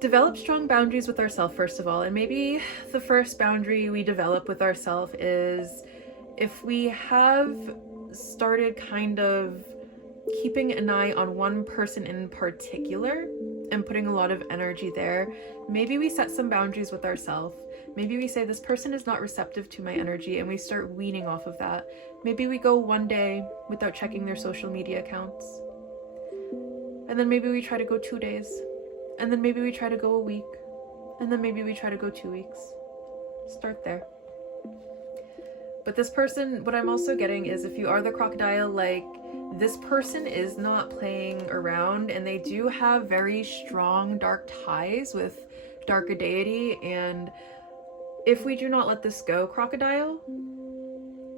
develop strong boundaries with ourselves, first of all. And maybe the first boundary we develop with ourselves is if we have started kind of keeping an eye on one person in particular and putting a lot of energy there, maybe we set some boundaries with ourselves. Maybe we say this person is not receptive to my energy and we start weaning off of that. Maybe we go one day without checking their social media accounts. And then maybe we try to go 2 days. And then maybe we try to go a week. And then maybe we try to go 2 weeks. Start there. But this person, what I'm also getting is if you are the crocodile, like this person is not playing around and they do have very strong dark ties with darker deity. And if we do not let this go, crocodile,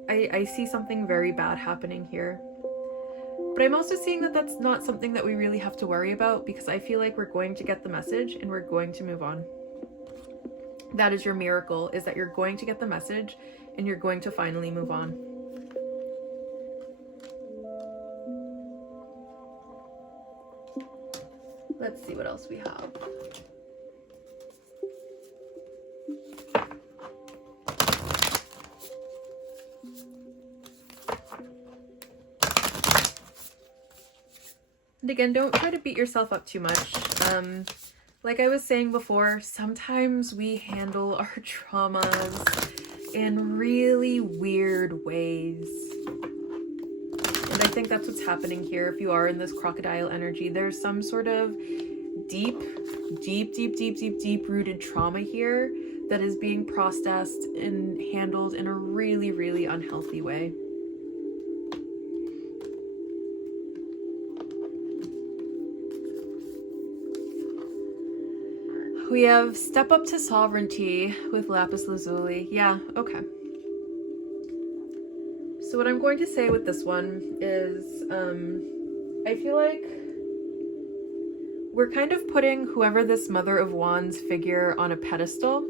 I see something very bad happening here. But I'm also seeing that that's not something that we really have to worry about because I feel like we're going to get the message and we're going to move on. That is your miracle, is that you're going to get the message and you're going to finally move on. Let's see what else we have. And again, don't try to beat yourself up too much. Like I was saying before, sometimes we handle our traumas in really weird ways. And I think that's what's happening here. If you are in this crocodile energy, there's some sort of deep rooted trauma here that is being processed and handled in a really, really unhealthy way. We have step up to sovereignty with lapis lazuli. Yeah, okay. So what I'm going to say with this one is, I feel like we're kind of putting whoever this Mother of Wands figure on a pedestal.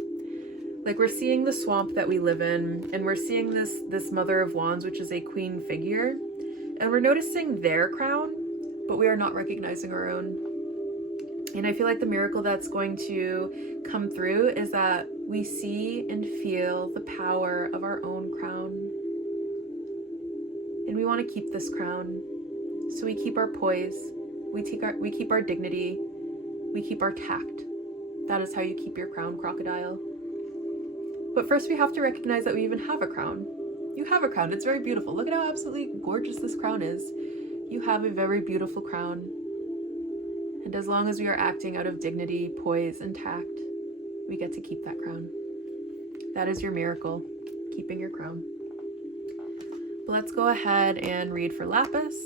Like we're seeing the swamp that we live in, and we're seeing this Mother of Wands, which is a queen figure, and we're noticing their crown, but we are not recognizing our own. And I feel like the miracle that's going to come through is that we see and feel the power of our own crown. And we want to keep this crown. So we keep our poise, we keep our dignity, we keep our tact. That is how you keep your crown, crocodile. But first we have to recognize that we even have a crown. You have a crown. It's very beautiful. Look at how absolutely gorgeous this crown is. You have a very beautiful crown. And as long as we are acting out of dignity, poise, and tact, we get to keep that crown. That is your miracle, keeping your crown. But let's go ahead and read for Lapis.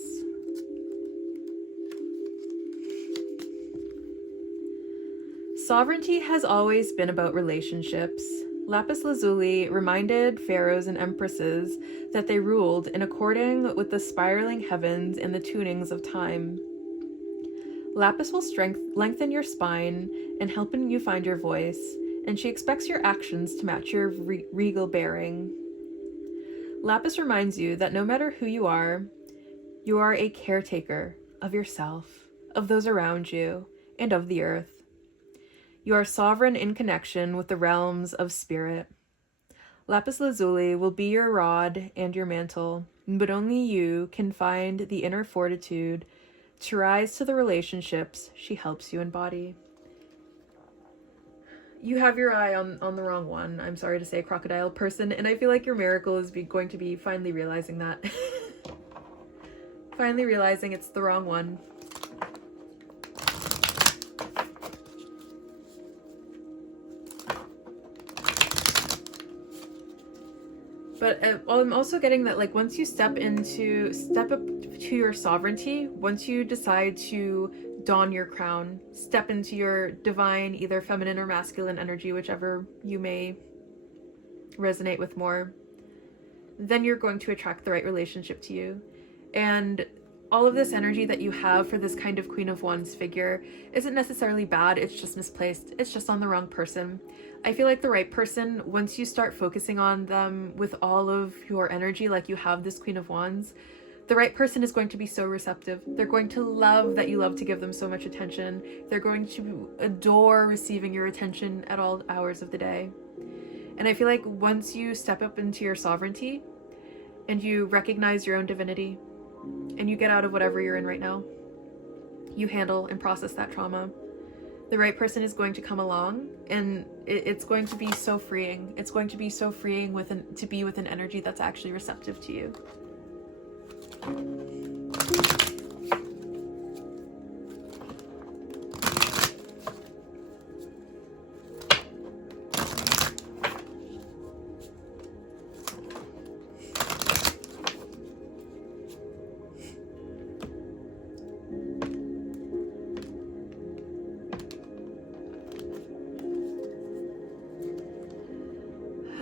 Sovereignty has always been about relationships. Lapis Lazuli reminded pharaohs and empresses that they ruled in according with the spiraling heavens and the tunings of time. Lapis will lengthen your spine and help you find your voice, and she expects your actions to match your regal bearing. Lapis reminds you that no matter who you are a caretaker of yourself, of those around you, and of the earth. You are sovereign in connection with the realms of spirit. Lapis Lazuli will be your rod and your mantle, but only you can find the inner fortitude to rise to the relationships she helps you embody. You have your eye on the wrong one. I'm sorry to say, crocodile person, and I feel like your miracle is going to be finally realizing that. Finally realizing it's the wrong one. But I'm also getting that, like, once you step up to your sovereignty, once you decide to don your crown, step into your divine, either feminine or masculine energy, whichever you may resonate with more, then you're going to attract the right relationship to you. And all of this energy that you have for this kind of Queen of Wands figure isn't necessarily bad, it's just misplaced. It's just on the wrong person. I feel like the right person, once you start focusing on them with all of your energy, like you have this Queen of Wands, the right person is going to be so receptive. They're going to love that you love to give them so much attention. They're going to adore receiving your attention at all hours of the day. And I feel like once you step up into your sovereignty and you recognize your own divinity and you get out of whatever you're in right now, you handle and process that trauma, the right person is going to come along, and it's going to be so freeing. It's going to be so freeing to be with an energy that's actually receptive to you.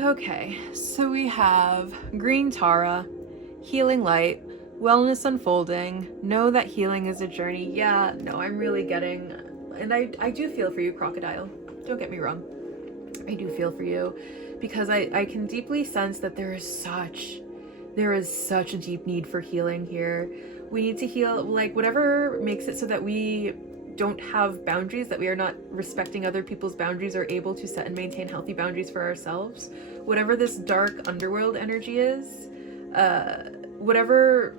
Okay, so we have Green Tara, Healing Light, Wellness Unfolding, Know that healing is a journey. Yeah, no, I'm really getting, and I do feel for you, crocodile. Don't get me wrong. I do feel for you, because I can deeply sense that there is such a deep need for healing here. We need to heal, like, whatever makes it so that we don't have boundaries, that we are not respecting other people's boundaries or able to set and maintain healthy boundaries for ourselves. Whatever this dark underworld energy is, whatever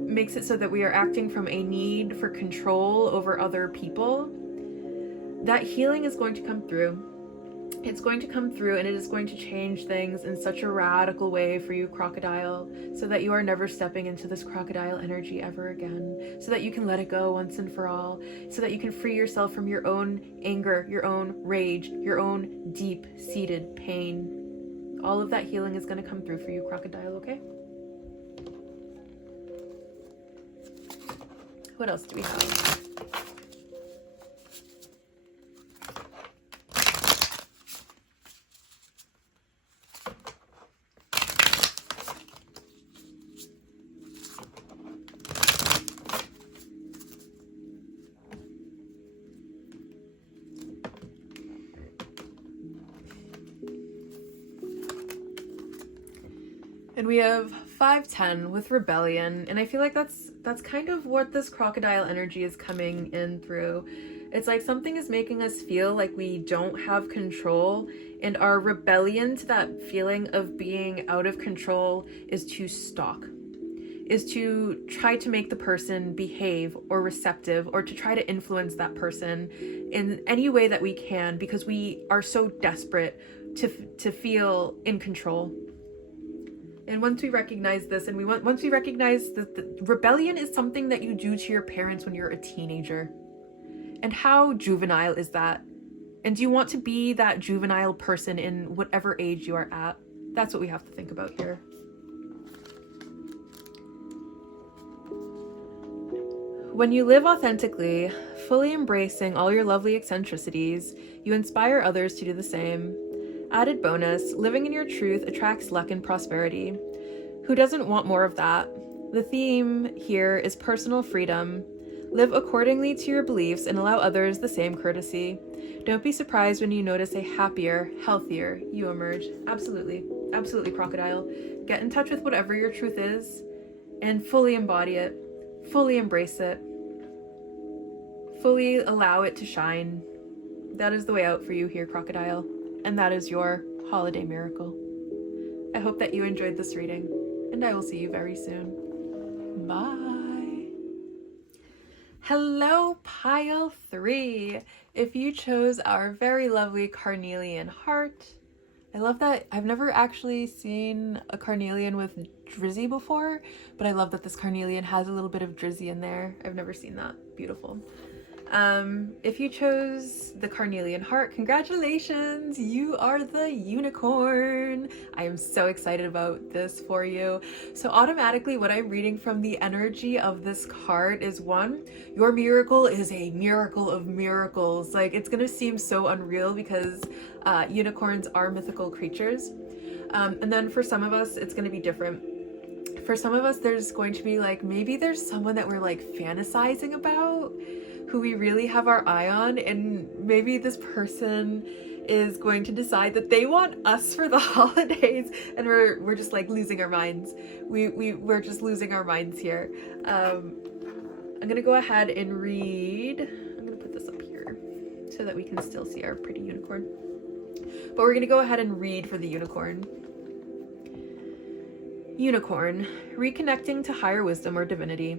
makes it so that we are acting from a need for control over other people, that healing is going to come through. It's going to come through, and it is going to change things in such a radical way for you, crocodile, so that you are never stepping into this crocodile energy ever again, so that you can let it go once and for all, so that you can free yourself from your own anger, your own rage, your own deep-seated pain. All of that healing is going to come through for you, crocodile, okay? What else do we have? And we have 510 with Rebellion, and I feel like that's kind of what this crocodile energy is coming in through. It's like something is making us feel like we don't have control, and our rebellion to that feeling of being out of control is to stalk, is to try to make the person behave or receptive, or to try to influence that person in any way that we can, because we are so desperate to feel in control. And once we recognize this, and once we recognize that the rebellion is something that you do to your parents when you're a teenager. And how juvenile is that? And do you want to be that juvenile person in whatever age you are at? That's what we have to think about here. When you live authentically, fully embracing all your lovely eccentricities, you inspire others to do the same. Added bonus, living in your truth attracts luck and prosperity. Who doesn't want more of that? The theme here is personal freedom. Live accordingly to your beliefs and allow others the same courtesy. Don't be surprised when you notice a happier, healthier you emerge. Absolutely. Absolutely, crocodile. Get in touch with whatever your truth is and fully embody it. Fully embrace it. Fully allow it to shine. That is the way out for you here, crocodile. And that is your holiday miracle. I hope that you enjoyed this reading, and I will see you very soon. Bye. Hello, pile 3. If you chose our very lovely carnelian heart, I love that. I've never actually seen a carnelian with drizzy before, but I love that this carnelian has a little bit of drizzy in there. I've never seen that. Beautiful. If you chose the carnelian heart, congratulations, you are the unicorn. I am so excited about this for you. So automatically what I'm reading from the energy of this card is, 1, your miracle is a miracle of miracles. Like, it's gonna seem so unreal because unicorns are mythical creatures. And then for some of us, it's gonna be different. For some of us, there's going to be like, maybe there's someone that we're like fantasizing about, who we really have our eye on, and maybe this person is going to decide that they want us for the holidays, and we're just like losing our minds. We're just losing our minds here. I'm gonna go ahead and read. I'm gonna put this up here so that we can still see our pretty unicorn. But we're gonna go ahead and read for the unicorn. Unicorn, reconnecting to higher wisdom or divinity.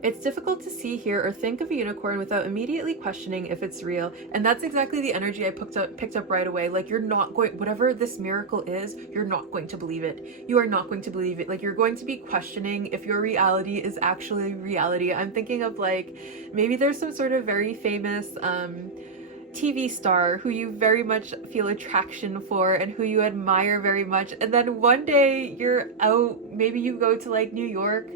It's difficult to see, hear, or think of a unicorn without immediately questioning if it's real. And that's exactly the energy I picked up right away. Like, you're not going, whatever this miracle is, you're not going to believe it. You are not going to believe it. Like, you're going to be questioning if your reality is actually reality. I'm thinking of like, maybe there's some sort of very famous TV star who you very much feel attraction for and who you admire very much, and then one day you're out, maybe you go to like New York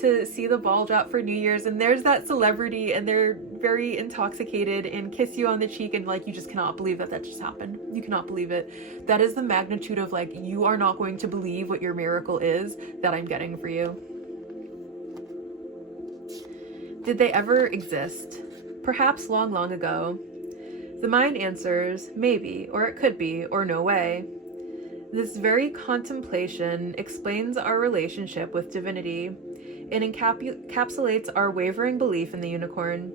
to see the ball drop for New Year's, and there's that celebrity and they're very intoxicated and kiss you on the cheek, and like, you just cannot believe that just happened. You cannot believe it. That is the magnitude of like, you are not going to believe what your miracle is that I'm getting for you. Did they ever exist? Perhaps long, long ago. The mind answers, maybe, or it could be, or no way. This very contemplation explains our relationship with divinity. It encapsulates our wavering belief in the unicorn.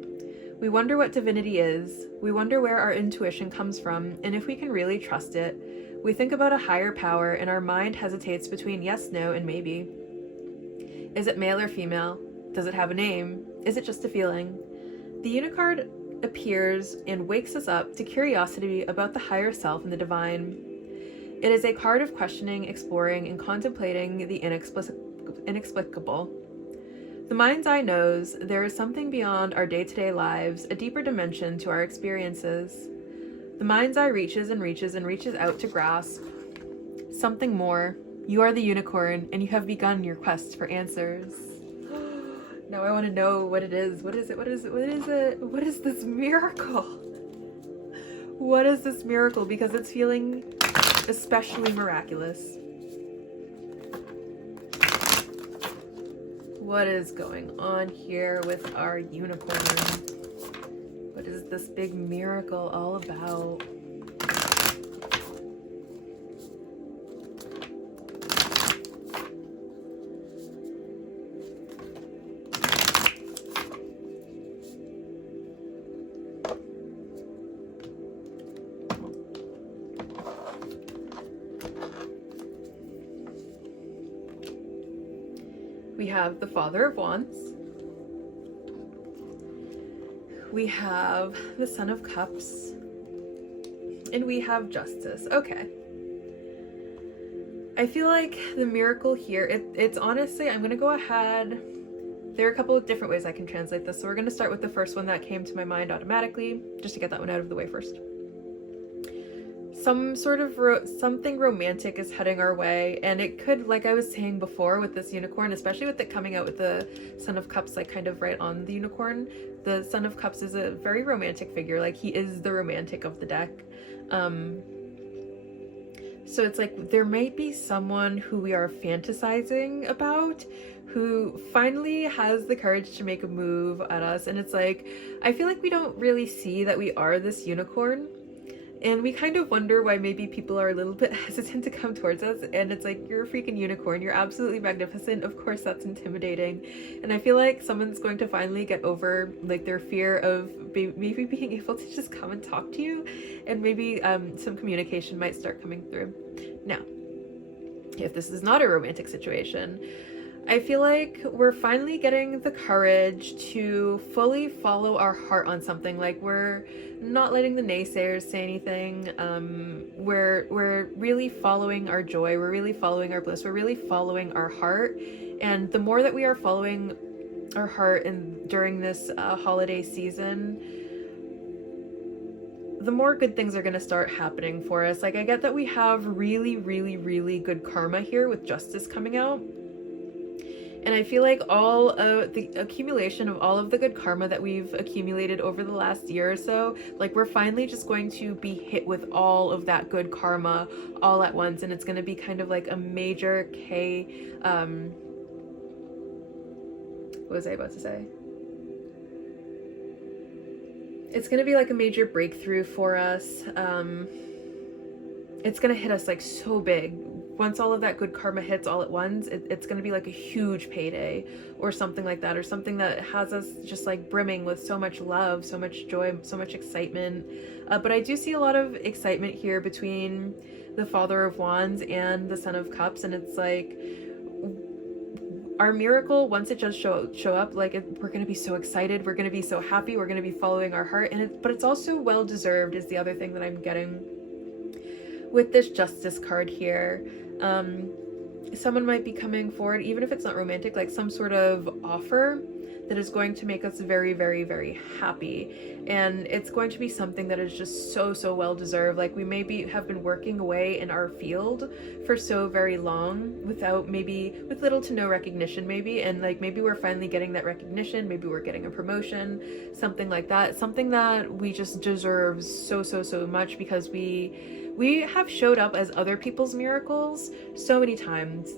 We wonder what divinity is. We wonder where our intuition comes from, and if we can really trust it. We think about a higher power, and our mind hesitates between yes, no, and maybe. Is it male or female? Does it have a name? Is it just a feeling? The unicorn appears and wakes us up to curiosity about the higher self and the divine. It is a card of questioning, exploring, and contemplating the inexplicable. The mind's eye knows there is something beyond our day-to-day lives, a deeper dimension to our experiences. The mind's eye reaches and reaches and reaches out to grasp something more. You are the unicorn, and you have begun your quest for answers. Now I want to know what it is. What is it? What is it? What is it? What is this miracle? What is this miracle? Because it's feeling especially miraculous. What is going on here with our unicorn? What is this big miracle all about? We have the Father of Wands. We have the Son of Cups. And we have Justice. Okay. I feel like the miracle here, it's honestly, I'm going to go ahead There are a couple of different ways I can translate this, so we're going to start with the first one that came to my mind automatically, just to get that one out of the way first. Some sort of something romantic is heading our way, and it could, like I was saying before with this unicorn, especially with it coming out with the Son of Cups like kind of right on the unicorn. The Son of Cups is a very romantic figure, like he is the romantic of the deck. So it's like there might be someone who we are fantasizing about who finally has the courage to make a move at us, and it's like I feel like we don't really see that we are this unicorn, and we kind of wonder why maybe people are a little bit hesitant to come towards us. And it's like, you're a freaking unicorn, you're absolutely magnificent, of course that's intimidating. And I feel like someone's going to finally get over like their fear of maybe being able to just come and talk to you, and maybe some communication might start coming through. Now, if this is not a romantic situation, I feel like we're finally getting the courage to fully follow our heart on something. Like we're not letting the naysayers say anything. We're really following our joy. We're really following our bliss. We're really following our heart. And the more that we are following our heart during this holiday season, the more good things are going to start happening for us. Like I get that we have really, really, really good karma here with justice coming out. And I feel like all of the accumulation of all of the good karma that we've accumulated over the last year or so, like we're finally just going to be hit with all of that good karma all at once. And it's going to be kind of like a major what was I about to say? It's going to be like a major breakthrough for us. It's going to hit us like so big. Once all of that good karma hits all at once, it's going to be like a huge payday or something like that, or something that has us just like brimming with so much love, so much joy, so much excitement. But I do see a lot of excitement here between the Father of Wands and the Son of Cups, and it's like our miracle, once it does show up, like we're going to be so excited, we're going to be so happy, we're going to be following our heart, but it's also well deserved is the other thing that I'm getting with this Justice card here. Someone might be coming forward, even if it's not romantic, like some sort of offer that is going to make us very, very, very happy. And it's going to be something that is just so, so well deserved. Like we maybe have been working away in our field for so very long with little to no recognition maybe. And like maybe we're finally getting that recognition. Maybe we're getting a promotion, something like that. Something that we just deserve so, so, so much, because we have showed up as other people's miracles so many times.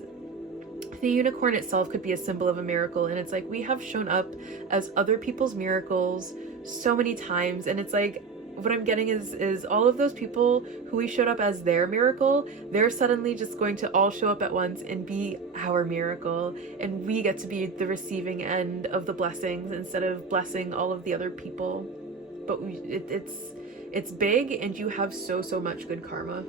The unicorn itself could be a symbol of a miracle, and it's like we have shown up as other people's miracles so many times, and it's like what I'm getting is all of those people who we showed up as their miracle, they're suddenly just going to all show up at once and be our miracle, and we get to be the receiving end of the blessings instead of blessing all of the other people. But it's big, and you have so, so much good karma.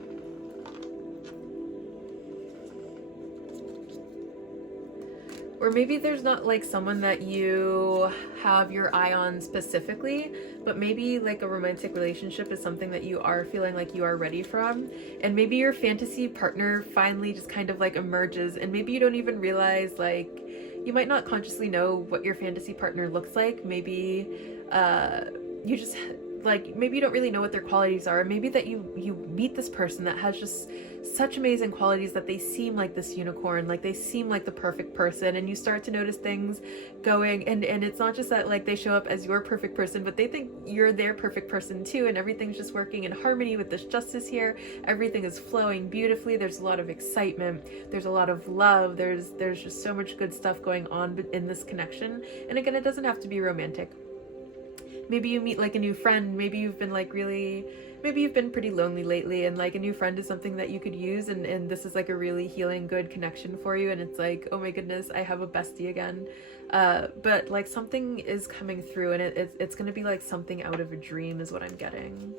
Or maybe there's not like someone that you have your eye on specifically, but maybe like a romantic relationship is something that you are feeling like you are ready from. And maybe your fantasy partner finally just kind of like emerges, and maybe you don't even realize, like you might not consciously know what your fantasy partner looks like. Maybe you just like, maybe you don't really know what their qualities are. Maybe that you meet this person that has just such amazing qualities that they seem like this unicorn, like they seem like the perfect person, and you start to notice things going, and it's not just that like they show up as your perfect person, but they think you're their perfect person too, and everything's just working in harmony with this justice here. Everything is flowing beautifully. There's a lot of excitement, there's a lot of love, there's just so much good stuff going on in this connection. And again, it doesn't have to be romantic. Maybe you meet like a new friend. Maybe you've been pretty lonely lately, and like a new friend is something that you could use, and this is like a really healing good connection for you, and it's like, oh my goodness, I have a bestie again. But like something is coming through, and it's gonna be like something out of a dream is what I'm getting.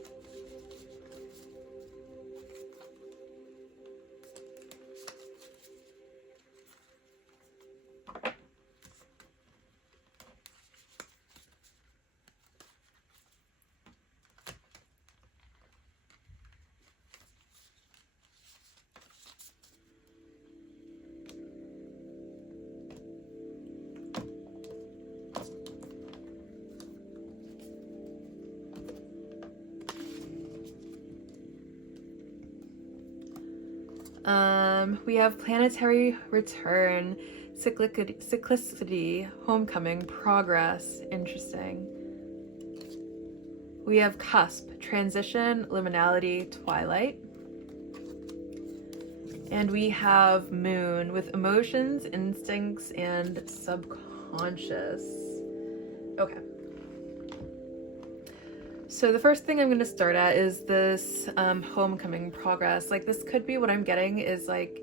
We have planetary return, cyclicity, homecoming, progress. Interesting. We have cusp, transition, liminality, twilight. And we have moon with emotions, instincts, and subconscious. Okay. So the first thing I'm going to start at is this homecoming progress. Like, this could be what I'm getting is like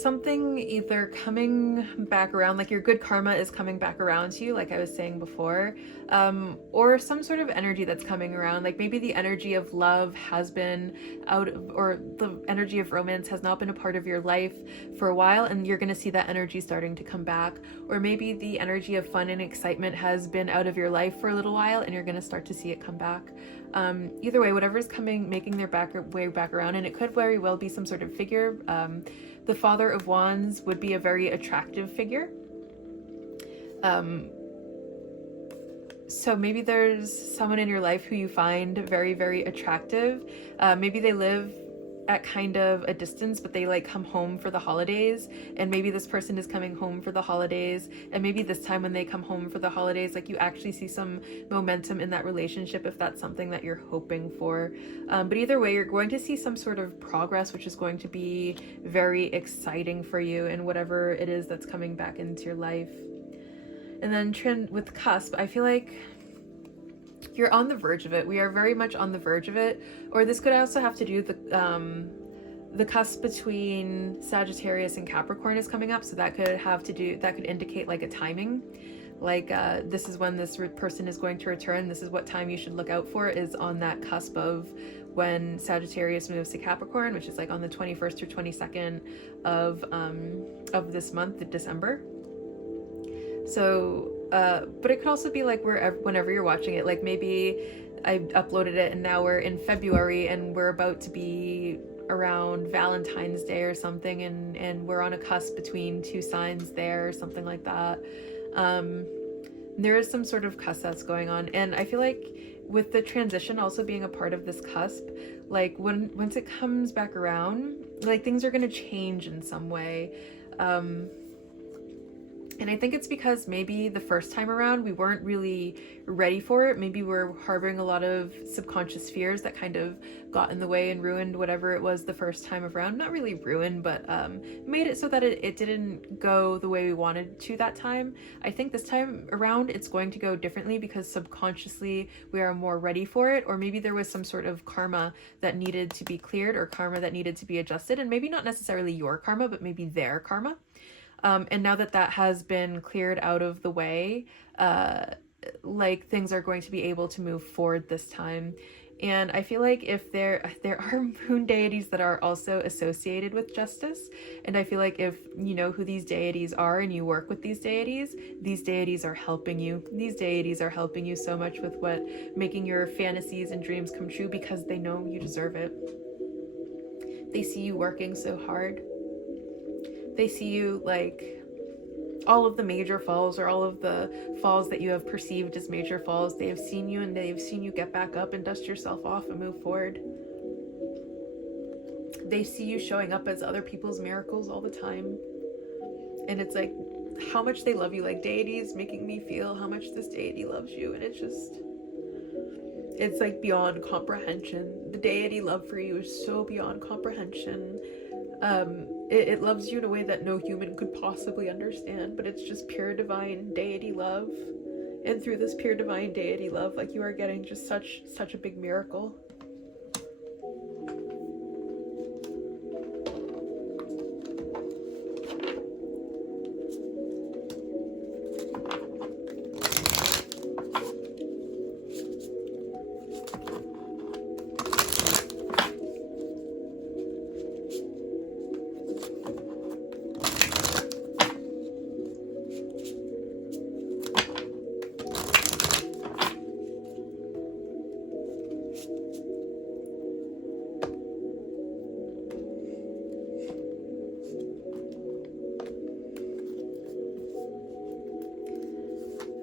something either coming back around, like your good karma is coming back around to you, like I was saying before, or some sort of energy that's coming around. Like maybe the energy of love has been out of, or the energy of romance has not been a part of your life for a while, and you're going to see that energy starting to come back. Or maybe the energy of fun and excitement has been out of your life for a little while, and you're going to start to see it come back. Either way, whatever's coming, making their way back around, and it could very well be some sort of figure. The Father of Wands would be a very attractive figure. So maybe there's someone in your life who you find very, very attractive. Maybe they live at kind of a distance, but they like come home for the holidays, and maybe this person is coming home for the holidays, and maybe this time when they come home for the holidays, like you actually see some momentum in that relationship if that's something that you're hoping for. But either way, you're going to see some sort of progress, which is going to be very exciting for you in whatever it is that's coming back into your life. And then with cusp, I feel like you're on the verge of it. We are very much on the verge of it. Or this could also have to do with the cusp between Sagittarius and Capricorn is coming up. So that could indicate like a timing. Like this is when this person is going to return. This is what time you should look out for, is on that cusp of when Sagittarius moves to Capricorn, which is like on the 21st or 22nd of this month, December. So, but it could also be like whenever you're watching it, like maybe I uploaded it and now we're in February and we're about to be around Valentine's Day or something, and we're on a cusp between two signs there or something like that. There is some sort of cusp that's going on, and I feel like with the transition also being a part of this cusp, like once it comes back around, like things are going to change in some way. And I think it's because maybe the first time around we weren't really ready for it. Maybe we're harboring a lot of subconscious fears that kind of got in the way and ruined whatever it was the first time around. Not really ruined, but made it so that it didn't go the way we wanted to that time. I think this time around it's going to go differently because subconsciously we are more ready for it, or maybe there was some sort of karma that needed to be cleared or karma that needed to be adjusted, and maybe not necessarily your karma, but maybe their karma. And now that has been cleared out of the way, like things are going to be able to move forward this time. And I feel like if there are moon deities that are also associated with justice, and I feel like if you know who these deities are and you work with these deities are helping you. These deities are helping you so much with making your fantasies and dreams come true, because they know you deserve it. They see you working so hard. They see you like all of the major falls, or all of the falls that you have perceived as major falls. They have seen you, and they've seen you get back up and dust yourself off and move forward. They see you showing up as other people's miracles all the time. And it's like how much they love you. Like, deity is making me feel how much this deity loves you. And it's like beyond comprehension. The deity love for you is so beyond comprehension. It loves you in a way that no human could possibly understand, but it's just pure divine deity love. And through this pure divine deity love, like, you are getting just such a big miracle.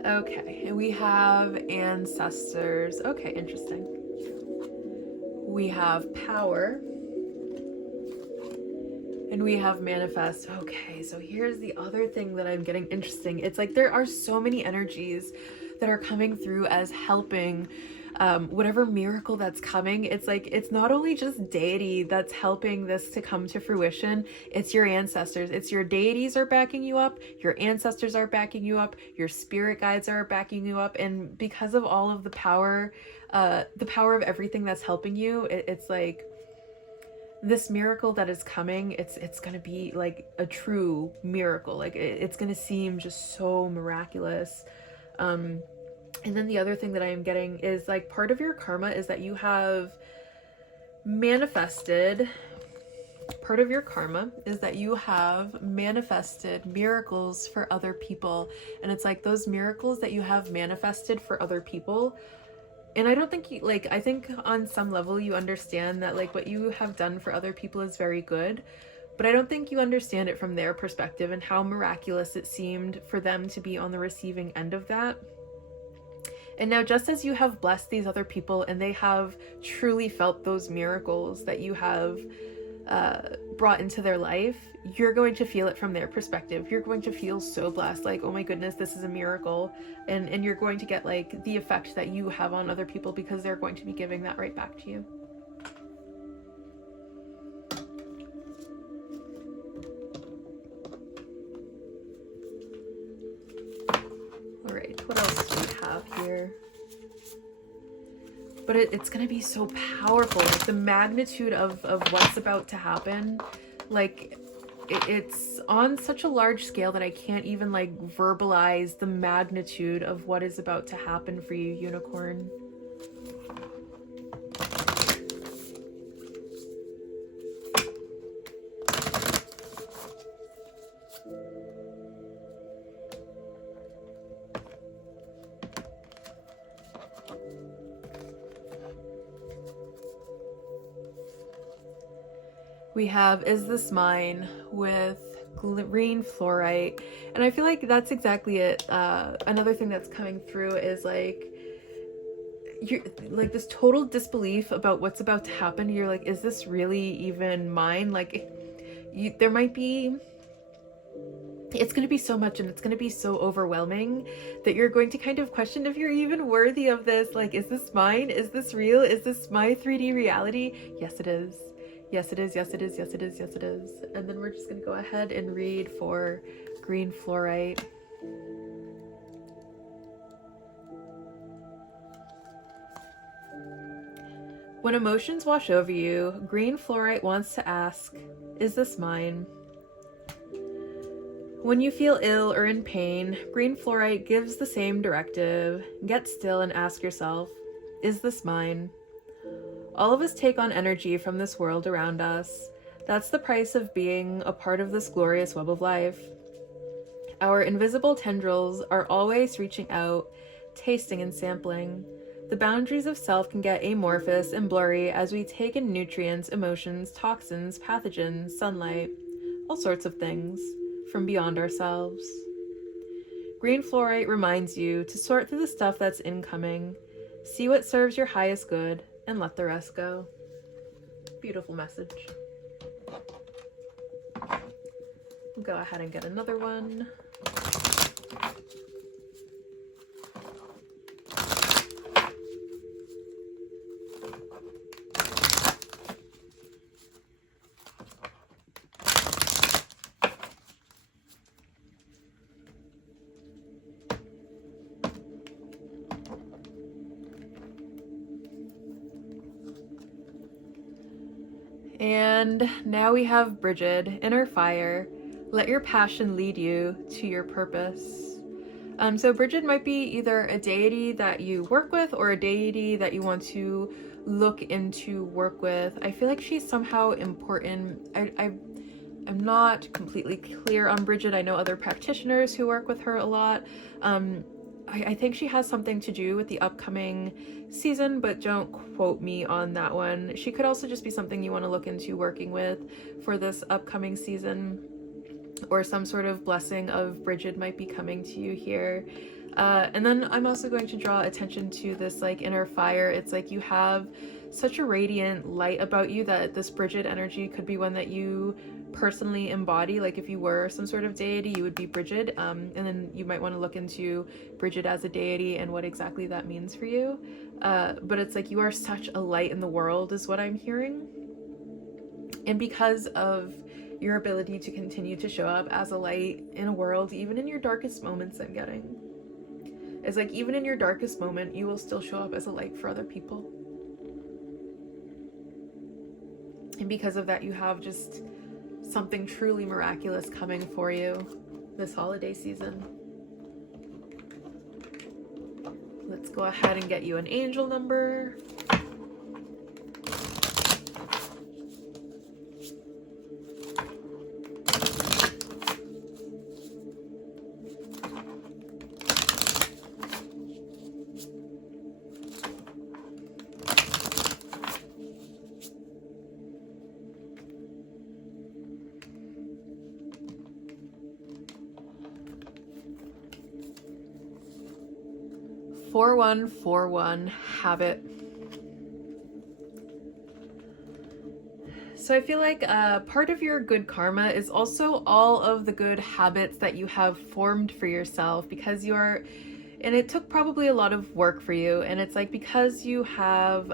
Okay, and we have ancestors. Okay, interesting. We have power. And we have manifest. Okay, so here's the other thing that I'm getting interesting. It's like there are so many energies that are coming through as helping whatever miracle that's coming. It's like it's not only just deity that's helping this to come to fruition, it's your ancestors. It's your deities are backing you up, your ancestors are backing you up, your spirit guides are backing you up, and because of all of the power of everything that's helping you, it's like this miracle that is coming, it's gonna be like a true miracle. Like it's gonna seem just so miraculous. And then the other thing that I am getting is like part of your karma is that you have manifested miracles for other people. And it's like those miracles that you have manifested for other people, and I don't think I think on some level you understand that like what you have done for other people is very good, but I don't think you understand it from their perspective and how miraculous it seemed for them to be on the receiving end of that. And now, just as you have blessed these other people and they have truly felt those miracles that you have brought into their life, you're going to feel it from their perspective. You're going to feel so blessed, like, oh my goodness, this is a miracle. And you're going to get like the effect that you have on other people because they're going to be giving that right back to you. All right, what else do we have here? But it's going to be so powerful. Like the magnitude of what's about to happen, like it's on such a large scale that I can't even like verbalize the magnitude of what is about to happen for you, unicorn. We have Is This Mine with green fluorite, and I feel like that's exactly it. Another thing that's coming through is like you're like this total disbelief about what's about to happen. You're like, is this really even mine? Like there might be, it's going to be so much and it's going to be so overwhelming that you're going to kind of question if you're even worthy of this. Like, is this mine? Is this real? Is this my 3D reality? Yes, it is. Yes, it is. Yes, it is. Yes, it is. Yes, it is. And then we're just going to go ahead and read for green fluorite. When emotions wash over you, green fluorite wants to ask, is this mine? When you feel ill or in pain, green fluorite gives the same directive. Get still and ask yourself, is this mine? All of us take on energy from this world around us. That's the price of being a part of this glorious web of life. Our invisible tendrils are always reaching out, tasting and sampling. The boundaries of self can get amorphous and blurry as we take in nutrients, emotions, toxins, pathogens, sunlight, all sorts of things from beyond ourselves. Green fluorite reminds you to sort through the stuff that's incoming, see what serves your highest good, and let the rest go. Beautiful message. We'll go ahead and get another one. And now we have Bridget, Inner Fire. Let your passion lead you to your purpose. So Bridget might be either a deity that you work with or a deity that you want to look into work with. I feel like she's somehow important. I'm not completely clear on Bridget. I know other practitioners who work with her a lot. I think she has something to do with the upcoming season, but don't quote me on that one. She could also just be something you want to look into working with for this upcoming season, or some sort of blessing of Bridget might be coming to you here. And then I'm also going to draw attention to this like inner fire. It's like you have such a radiant light about you that this Bridget energy could be one that you personally embody. Like if you were some sort of deity, you would be Bridget, and then you might want to look into Bridget as a deity and what exactly that means for you. But it's like you are such a light in the world is what I'm hearing, and because of your ability to continue to show up as a light in a world, even in your darkest moments, I'm getting, it's like even in your darkest moment you will still show up as a light for other people. And because of that, you have just something truly miraculous coming for you this holiday season. Let's go ahead and get you an angel number. Four, 141 habit. So I feel like part of your good karma is also all of the good habits that you have formed for yourself, because you're, and it took probably a lot of work for you, and it's like because you have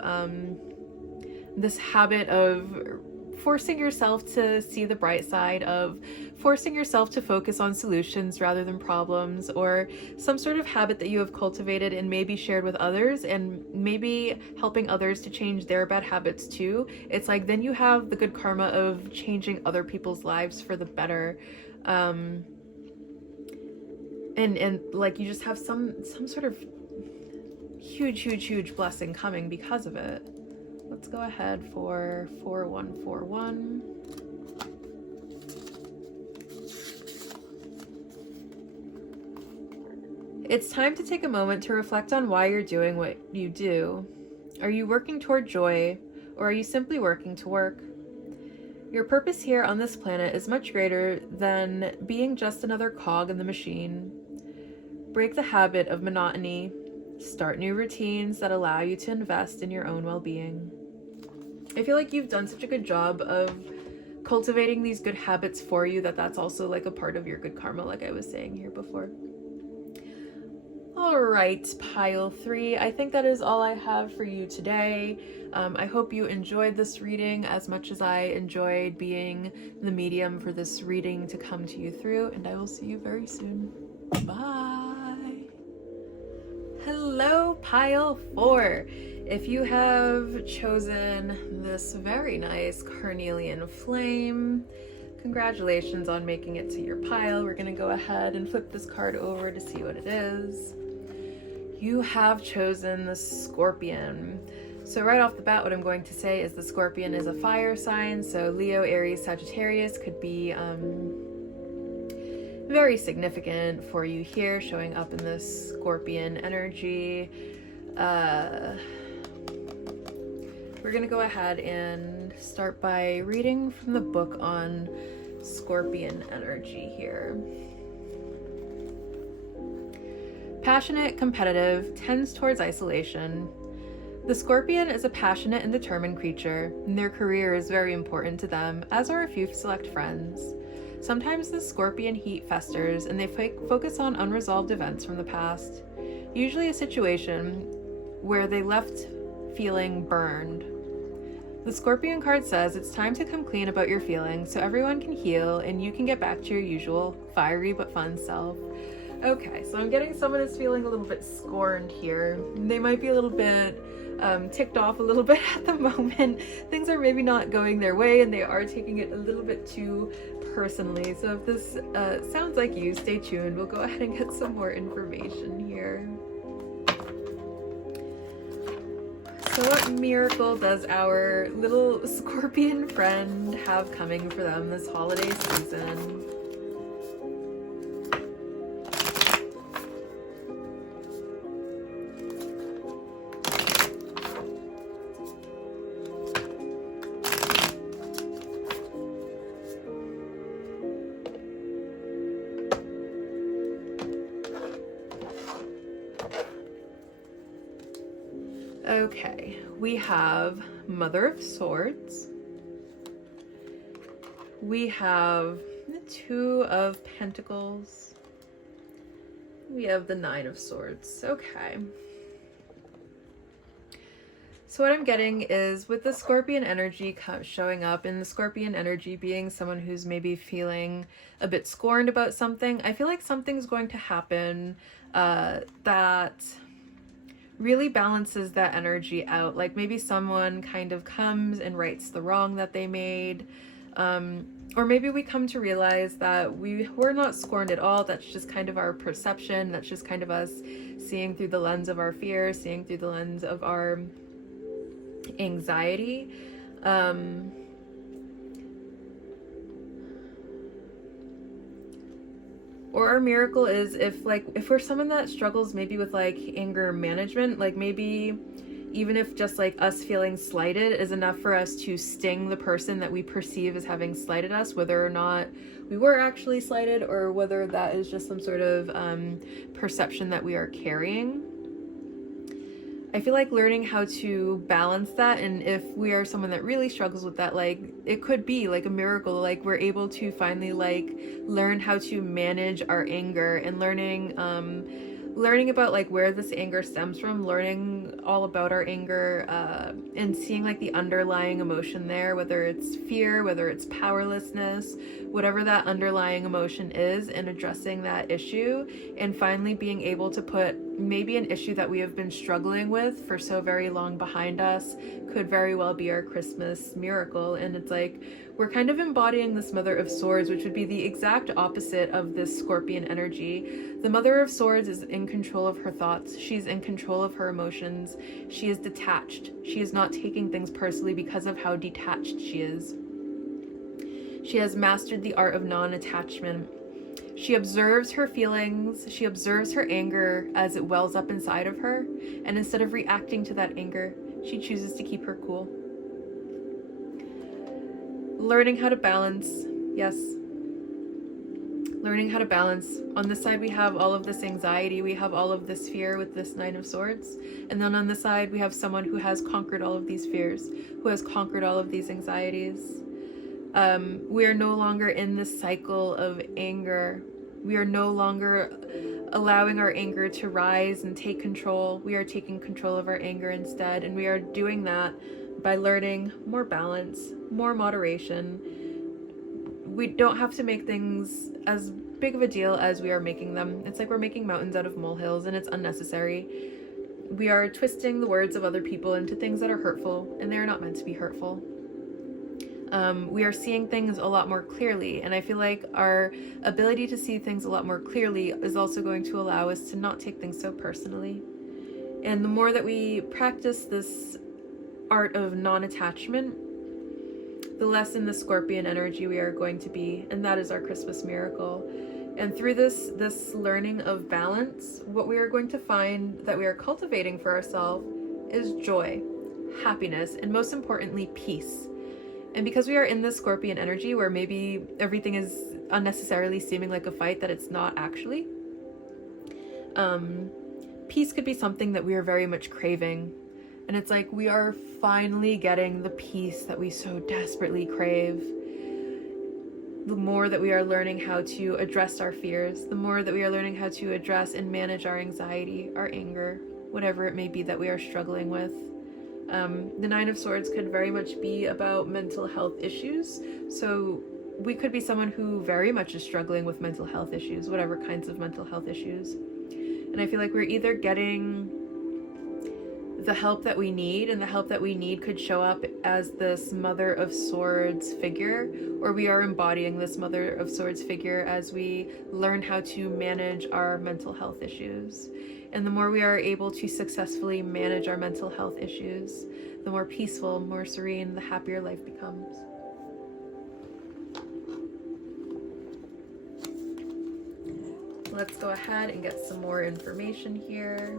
this habit of forcing yourself to see the bright side, of forcing yourself to focus on solutions rather than problems, or some sort of habit that you have cultivated and maybe shared with others, and maybe helping others to change their bad habits too. It's like then you have the good karma of changing other people's lives for the better, and like you just have some sort of huge blessing coming because of it. Let's go ahead for 4141. It's time to take a moment to reflect on why you're doing what you do. Are you working toward joy, or are you simply working to work? Your purpose here on this planet is much greater than being just another cog in the machine. Break the habit of monotony. Start new routines that allow you to invest in your own well-being. I feel like you've done such a good job of cultivating these good habits for you that that's also like a part of your good karma, like I was saying here before. All right, pile 3. I think that is all I have for you today. I hope you enjoyed this reading as much as I enjoyed being the medium for this reading to come to you through, and I will see you very soon. Bye. Hello, pile 4. If you have chosen this very nice carnelian flame, congratulations on making it to your pile. We're going to go ahead and flip this card over to see what it is. You have chosen the Scorpion. So right off the bat, what I'm going to say is the Scorpion is a fire sign. So Leo, Aries, Sagittarius could be very significant for you here, showing up in this Scorpion energy. We're going to go ahead and start by reading from the book on Scorpion energy here. Passionate, competitive, tends towards isolation. The Scorpion is a passionate and determined creature, and their career is very important to them, as are a few select friends. Sometimes the Scorpion heat festers, and they focus on unresolved events from the past, usually a situation where they left feeling burned. The Scorpion card says it's time to come clean about your feelings so everyone can heal and you can get back to your usual fiery but fun self. Okay, so I'm getting someone is feeling a little bit scorned here. They might be a little bit ticked off a little bit at the moment. Things are maybe not going their way and they are taking it a little bit too personally. So if this sounds like you, stay tuned. We'll go ahead and get some more information here. So what miracle does our little Scorpion friend have coming for them this holiday season? Okay, we have Mother of Swords. We have the Two of Pentacles. We have the Nine of Swords. Okay. So what I'm getting is with the Scorpion energy showing up, and the Scorpion energy being someone who's maybe feeling a bit scorned about something, I feel like something's going to happen that really balances that energy out. Like maybe someone kind of comes and rights the wrong that they made. Or maybe we come to realize that we're not scorned at all. That's just kind of our perception. That's just kind of us seeing through the lens of our fear, seeing through the lens of our anxiety. Or our miracle is if we're someone that struggles maybe with like anger management, like maybe even if just like us feeling slighted is enough for us to sting the person that we perceive as having slighted us, whether or not we were actually slighted or whether that is just some sort of perception that we are carrying. I feel like learning how to balance that, and if we are someone that really struggles with that, like it could be like a miracle, like we're able to finally like learn how to manage our anger, and learning about like where this anger stems from, learning all about our anger, and seeing like the underlying emotion there, whether it's fear, whether it's powerlessness, whatever that underlying emotion is, and addressing that issue, and finally being able to put maybe an issue that we have been struggling with for so very long behind us could very well be our Christmas miracle. And it's like we're kind of embodying this Mother of Swords, which would be the exact opposite of this Scorpion energy. The Mother of Swords is in control of her thoughts. She's in control of her emotions. She is detached. She is not taking things personally because of how detached she is. She has mastered the art of non-attachment. She observes her feelings, she observes her anger as it wells up inside of her, and instead of reacting to that anger, she chooses to keep her cool. Learning how to balance, yes. Learning how to balance. On this side, we have all of this anxiety, we have all of this fear with this Nine of Swords, and then on the side, we have someone who has conquered all of these fears, who has conquered all of these anxieties. We are no longer in this cycle of anger. We are no longer allowing our anger to rise and take control. We are taking control of our anger instead, and we are doing that by learning more balance, more moderation. We don't have to make things as big of a deal as we are making them. It's like we're making mountains out of molehills, and it's unnecessary. We are twisting the words of other people into things that are hurtful, and they are not meant to be hurtful. We are seeing things a lot more clearly, and I feel like our ability to see things a lot more clearly is also going to allow us to not take things so personally. And the more that we practice this art of non-attachment, the less in the Scorpion energy we are going to be, and that is our Christmas miracle. And through this learning of balance, what we are going to find that we are cultivating for ourselves is joy, happiness, and most importantly, peace. And because we are in this Scorpion energy where maybe everything is unnecessarily seeming like a fight that it's not actually, peace could be something that we are very much craving. And it's like we are finally getting the peace that we so desperately crave. The more that we are learning how to address our fears, the more that we are learning how to address and manage our anxiety, our anger, whatever it may be that we are struggling with. The Nine of Swords could very much be about mental health issues. So we could be someone who very much is struggling with mental health issues, whatever kinds of mental health issues. And I feel like we're either getting the help that we need, and the help that we need could show up as this Mother of Swords figure, or we are embodying this Mother of Swords figure as we learn how to manage our mental health issues. And the more we are able to successfully manage our mental health issues, the more peaceful, more serene, the happier life becomes. Let's go ahead and get some more information here.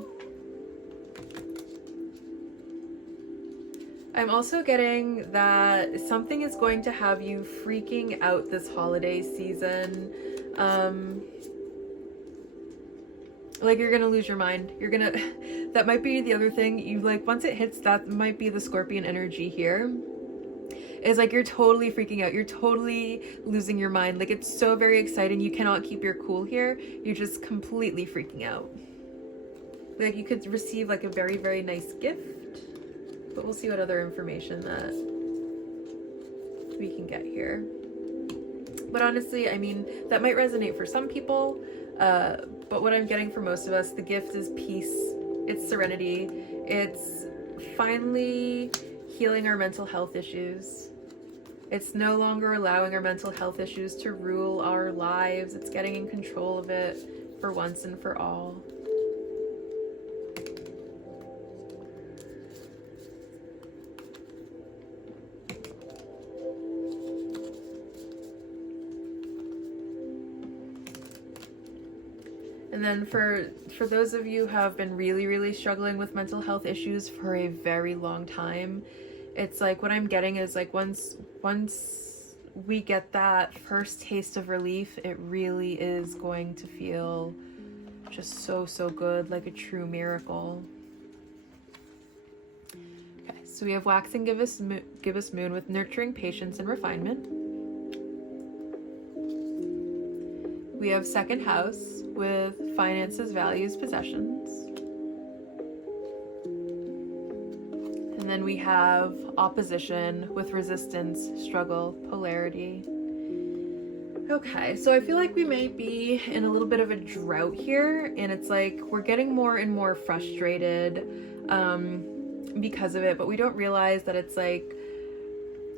I'm also getting that something is going to have you freaking out this holiday season. Like, you're gonna lose your mind. You're gonna, that might be the other thing. You, like, once it hits, that might be the Scorpion energy here. Is like, you're totally freaking out. You're totally losing your mind. Like, it's so very exciting. You cannot keep your cool here. You're just completely freaking out. Like, you could receive like a very, very nice gift, but we'll see what other information that we can get here. But honestly, I mean, that might resonate for some people, but what I'm getting for most of us, the gift is peace. It's serenity. It's finally healing our mental health issues. It's no longer allowing our mental health issues to rule our lives. It's getting in control of it for once and for all. And then for those of you who have been really, really struggling with mental health issues for a very long time, it's like, what I'm getting is like, once we get that first taste of relief, it really is going to feel just so, so good, like a true miracle. Okay, so we have waxing give us moon with nurturing patience and refinement. We have second house with finances, values, possessions. And then we have opposition with resistance, struggle, polarity. Okay, so I feel like we may be in a little bit of a drought here, and it's like we're getting more and more frustrated because of it, but we don't realize that it's like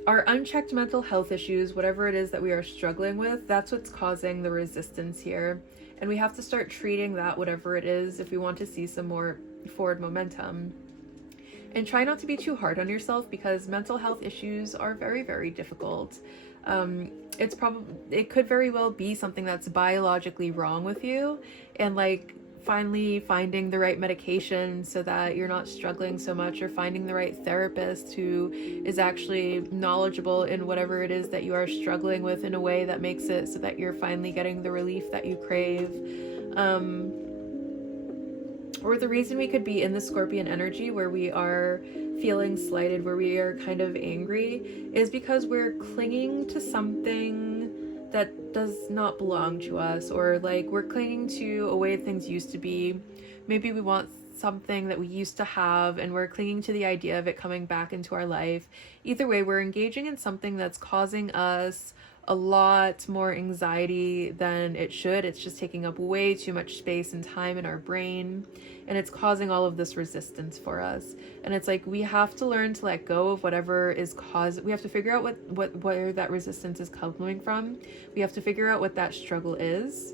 our unchecked mental health issues, whatever it is that we are struggling with, that's what's causing the resistance here. And we have to start treating that, whatever it is, if we want to see some more forward momentum. And try not to be too hard on yourself, because mental health issues are very, very difficult. It could very well be something that's biologically wrong with you, and like finally finding the right medication so that you're not struggling so much, or finding the right therapist who is actually knowledgeable in whatever it is that you are struggling with in a way that makes it so that you're finally getting the relief that you crave. Or the reason we could be in the Scorpion energy where we are feeling slighted, where we are kind of angry, is because we're clinging to something that does not belong to us, or like we're clinging to a way things used to be. Maybe we want something that we used to have, and we're clinging to the idea of it coming back into our life. Either way, we're engaging in something that's causing us a lot more anxiety than it should. It's just taking up way too much space and time in our brain, and it's causing all of this resistance for us. And it's like, we have to learn to let go of whatever is we have to figure out where that resistance is coming from. We have to figure out what that struggle is,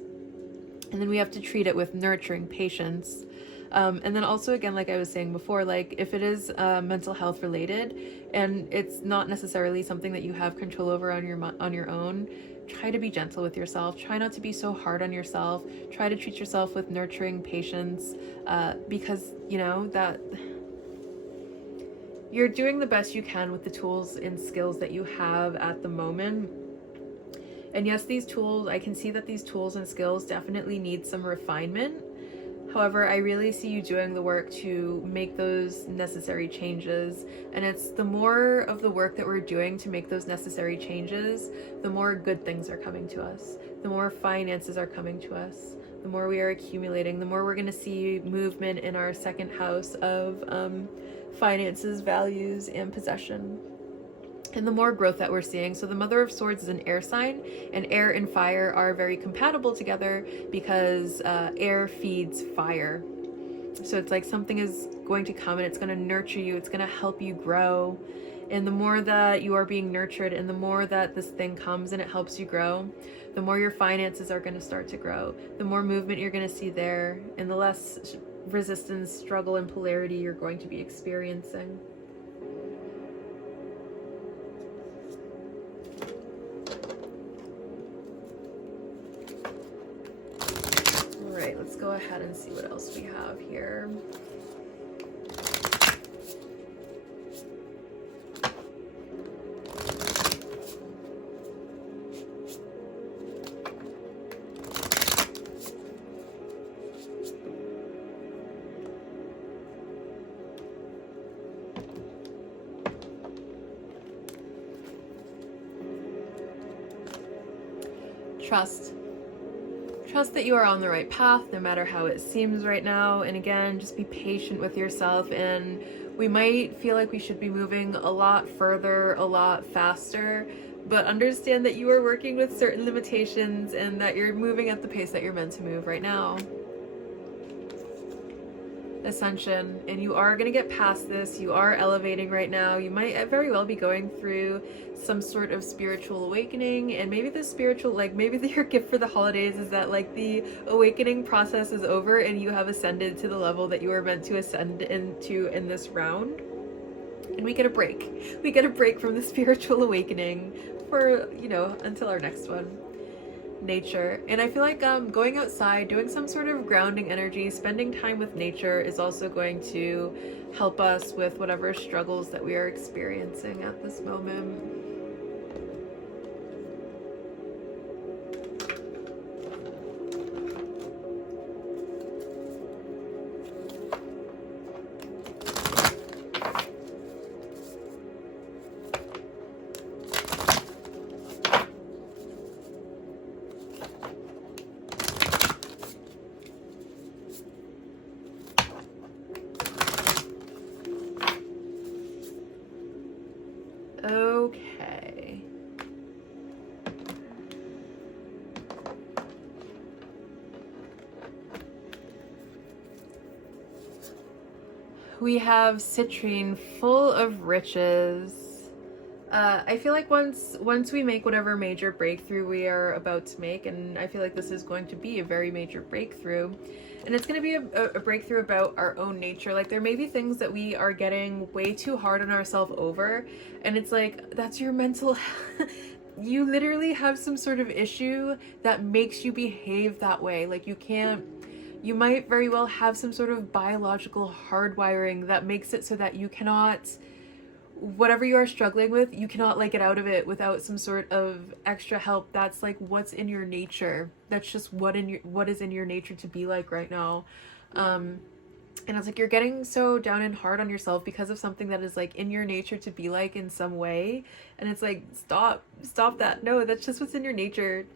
and then we have to treat it with nurturing patience. And then also, again, like I was saying before, like if it is mental health related and it's not necessarily something that you have control over on your own, try to be gentle with yourself. Try not to be so hard on yourself. Try to treat yourself with nurturing patience, because you know that you're doing the best you can with the tools and skills that you have at the moment. And yes, these tools, I can see that these tools and skills definitely need some refinement. However, I really see you doing the work to make those necessary changes. And it's the more of the work that we're doing to make those necessary changes, the more good things are coming to us, the more finances are coming to us, the more we are accumulating, the more we're going to see movement in our second house of finances, values, and possession. And the more growth that we're seeing. So the Mother of Swords is an air sign, and air and fire are very compatible together because air feeds fire. So it's like something is going to come and it's going to nurture you. It's going to help you grow. And the more that you are being nurtured, and the more that this thing comes and it helps you grow, the more your finances are going to start to grow. The more movement you're going to see there, and the less resistance, struggle, and polarity you're going to be experiencing. Let's go ahead and see what else we have here. Trust. Trust that you are on the right path, no matter how it seems right now. And again, just be patient with yourself. And we might feel like we should be moving a lot further, a lot faster, but understand that you are working with certain limitations and that you're moving at the pace that you're meant to move right now. Ascension, and you are going to get past this. You are elevating right now. You might very well be going through some sort of spiritual awakening, and maybe the spiritual, like maybe your gift for the holidays is that like the awakening process is over and you have ascended to the level that you were meant to ascend into in this round, and we get a break. We get a break from the spiritual awakening for, you know, until our next one. Nature. And I feel like going outside, doing some sort of grounding energy, spending time with nature is also going to help us with whatever struggles that we are experiencing at this moment. Okay. We have citrine, full of riches. I feel like once we make whatever major breakthrough we are about to make, and I feel like this is going to be a very major breakthrough, and it's going to be a breakthrough about our own nature. Like there may be things that we are getting way too hard on ourselves over, and it's like, that's your mental you literally have some sort of issue that makes you behave that way. Like you might very well have some sort of biological hardwiring that makes it so that you cannot, whatever you are struggling with, you cannot like get out of it without some sort of extra help. That's like what's in your nature. That's just what is in your nature to be like right now. And it's like you're getting so down and hard on yourself because of something that is like in your nature to be like in some way, and it's like stop that. No, that's just what's in your nature.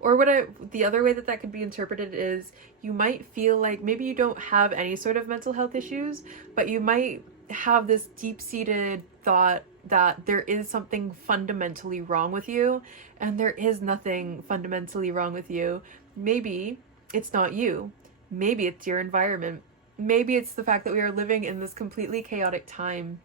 Or the other way that could be interpreted is you might feel like maybe you don't have any sort of mental health issues, but you might have this deep-seated thought that there is something fundamentally wrong with you, and there is nothing fundamentally wrong with you. Maybe it's not you. Maybe it's your environment. Maybe it's the fact that we are living in this completely chaotic time.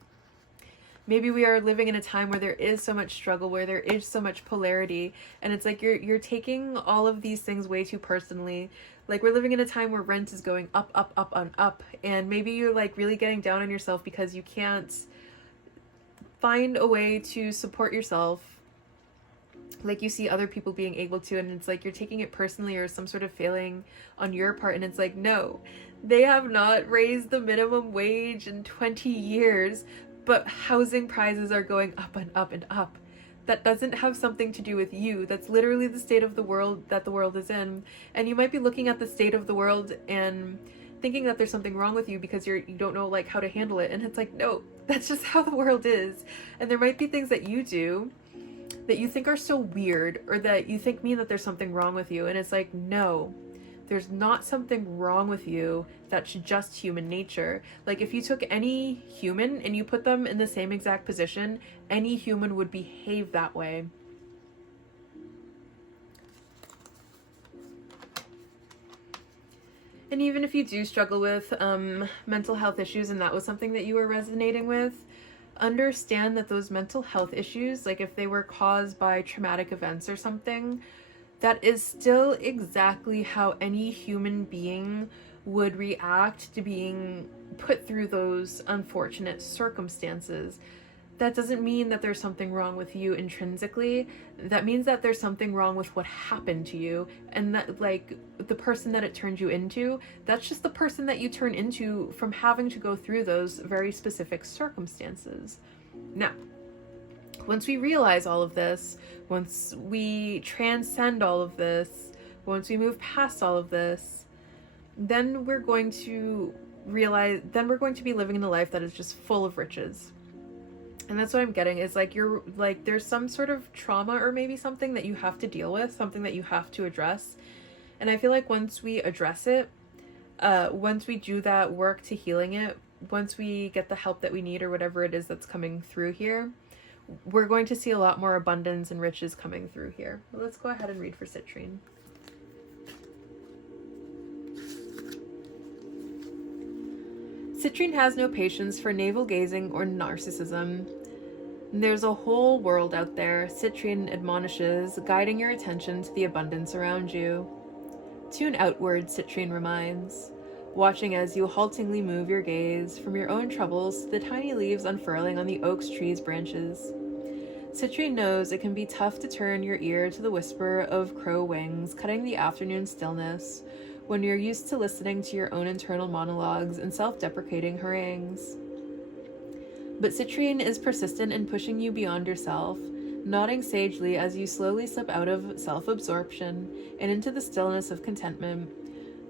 Maybe we are living in a time where there is so much struggle, where there is so much polarity, and it's like you're taking all of these things way too personally. Like we're living in a time where rent is going up, up, up, on up, and maybe you're like really getting down on yourself because you can't find a way to support yourself like you see other people being able to, and it's like you're taking it personally or some sort of failing on your part, and it's like, no, they have not raised the minimum wage in 20 years, but housing prices are going up and up and up. That doesn't have something to do with you. That's literally the state of the world that the world is in. And you might be looking at the state of the world and thinking that there's something wrong with you because you don't know like how to handle it. And it's like, no, that's just how the world is. And there might be things that you do that you think are so weird, or that you think mean that there's something wrong with you. And it's like, no, there's not something wrong with you. That's just human nature. Like if you took any human and you put them in the same exact position, any human would behave that way. And even if you do struggle with mental health issues, and that was something that you were resonating with, understand that those mental health issues, like if they were caused by traumatic events or something, that is still exactly how any human being would react to being put through those unfortunate circumstances. That doesn't mean that there's something wrong with you intrinsically. That means that there's something wrong with what happened to you, and that like the person that it turned you into, that's just the person that you turn into from having to go through those very specific circumstances. Now, once we realize all of this, once we transcend all of this, once we move past all of this, then we're going to be living in a life that is just full of riches. And that's what I'm getting, is like you're like there's some sort of trauma or maybe something that you have to deal with, something that you have to address. And I feel like once we address it, once we do that work to healing it, once we get the help that we need or whatever it is that's coming through here, we're going to see a lot more abundance and riches coming through here. Well, let's go ahead and read for citrine. Citrine has no patience for navel-gazing or narcissism. There's a whole world out there, citrine admonishes, guiding your attention to the abundance around you. Tune outward, citrine reminds, watching as you haltingly move your gaze from your own troubles to the tiny leaves unfurling on the oak tree's branches. Citrine knows it can be tough to turn your ear to the whisper of crow wings cutting the afternoon stillness when you're used to listening to your own internal monologues and self-deprecating harangues. But citrine is persistent in pushing you beyond yourself, nodding sagely as you slowly slip out of self-absorption and into the stillness of contentment.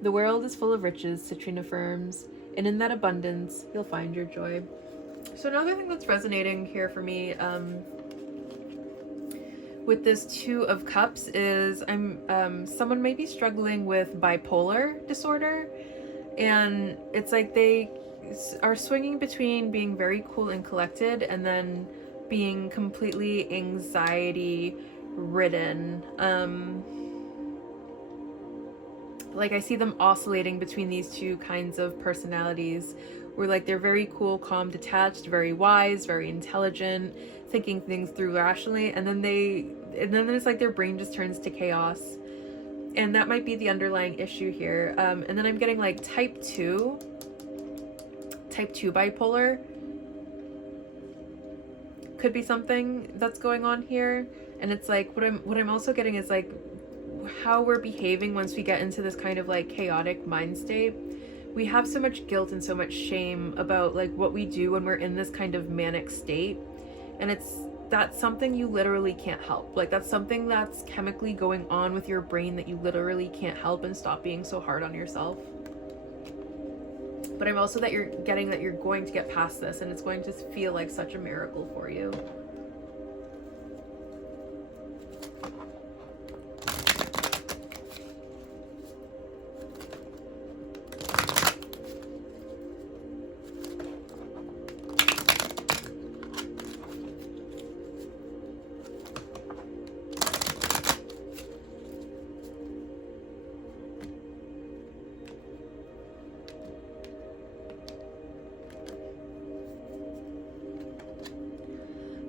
The world is full of riches, citrine affirms, and in that abundance, you'll find your joy. So another thing that's resonating here for me with this Two of Cups is someone may be struggling with bipolar disorder, and it's like they are swinging between being very cool and collected and then being completely anxiety ridden. Like I see them oscillating between these two kinds of personalities, where like they're very cool, calm, detached, very wise, very intelligent, thinking things through rationally, and then it's like their brain just turns to chaos. And that might be the underlying issue here. And then I'm getting like type 2 bipolar could be something that's going on here. And it's like what I'm also getting is like how we're behaving once we get into this kind of like chaotic mind state. We have so much guilt and so much shame about like what we do when we're in this kind of manic state, and that's something you literally can't help. Like that's something that's chemically going on with your brain that you literally can't help, and stop being so hard on yourself. But I'm also that you're getting that you're going to get past this, and it's going to feel like such a miracle for you.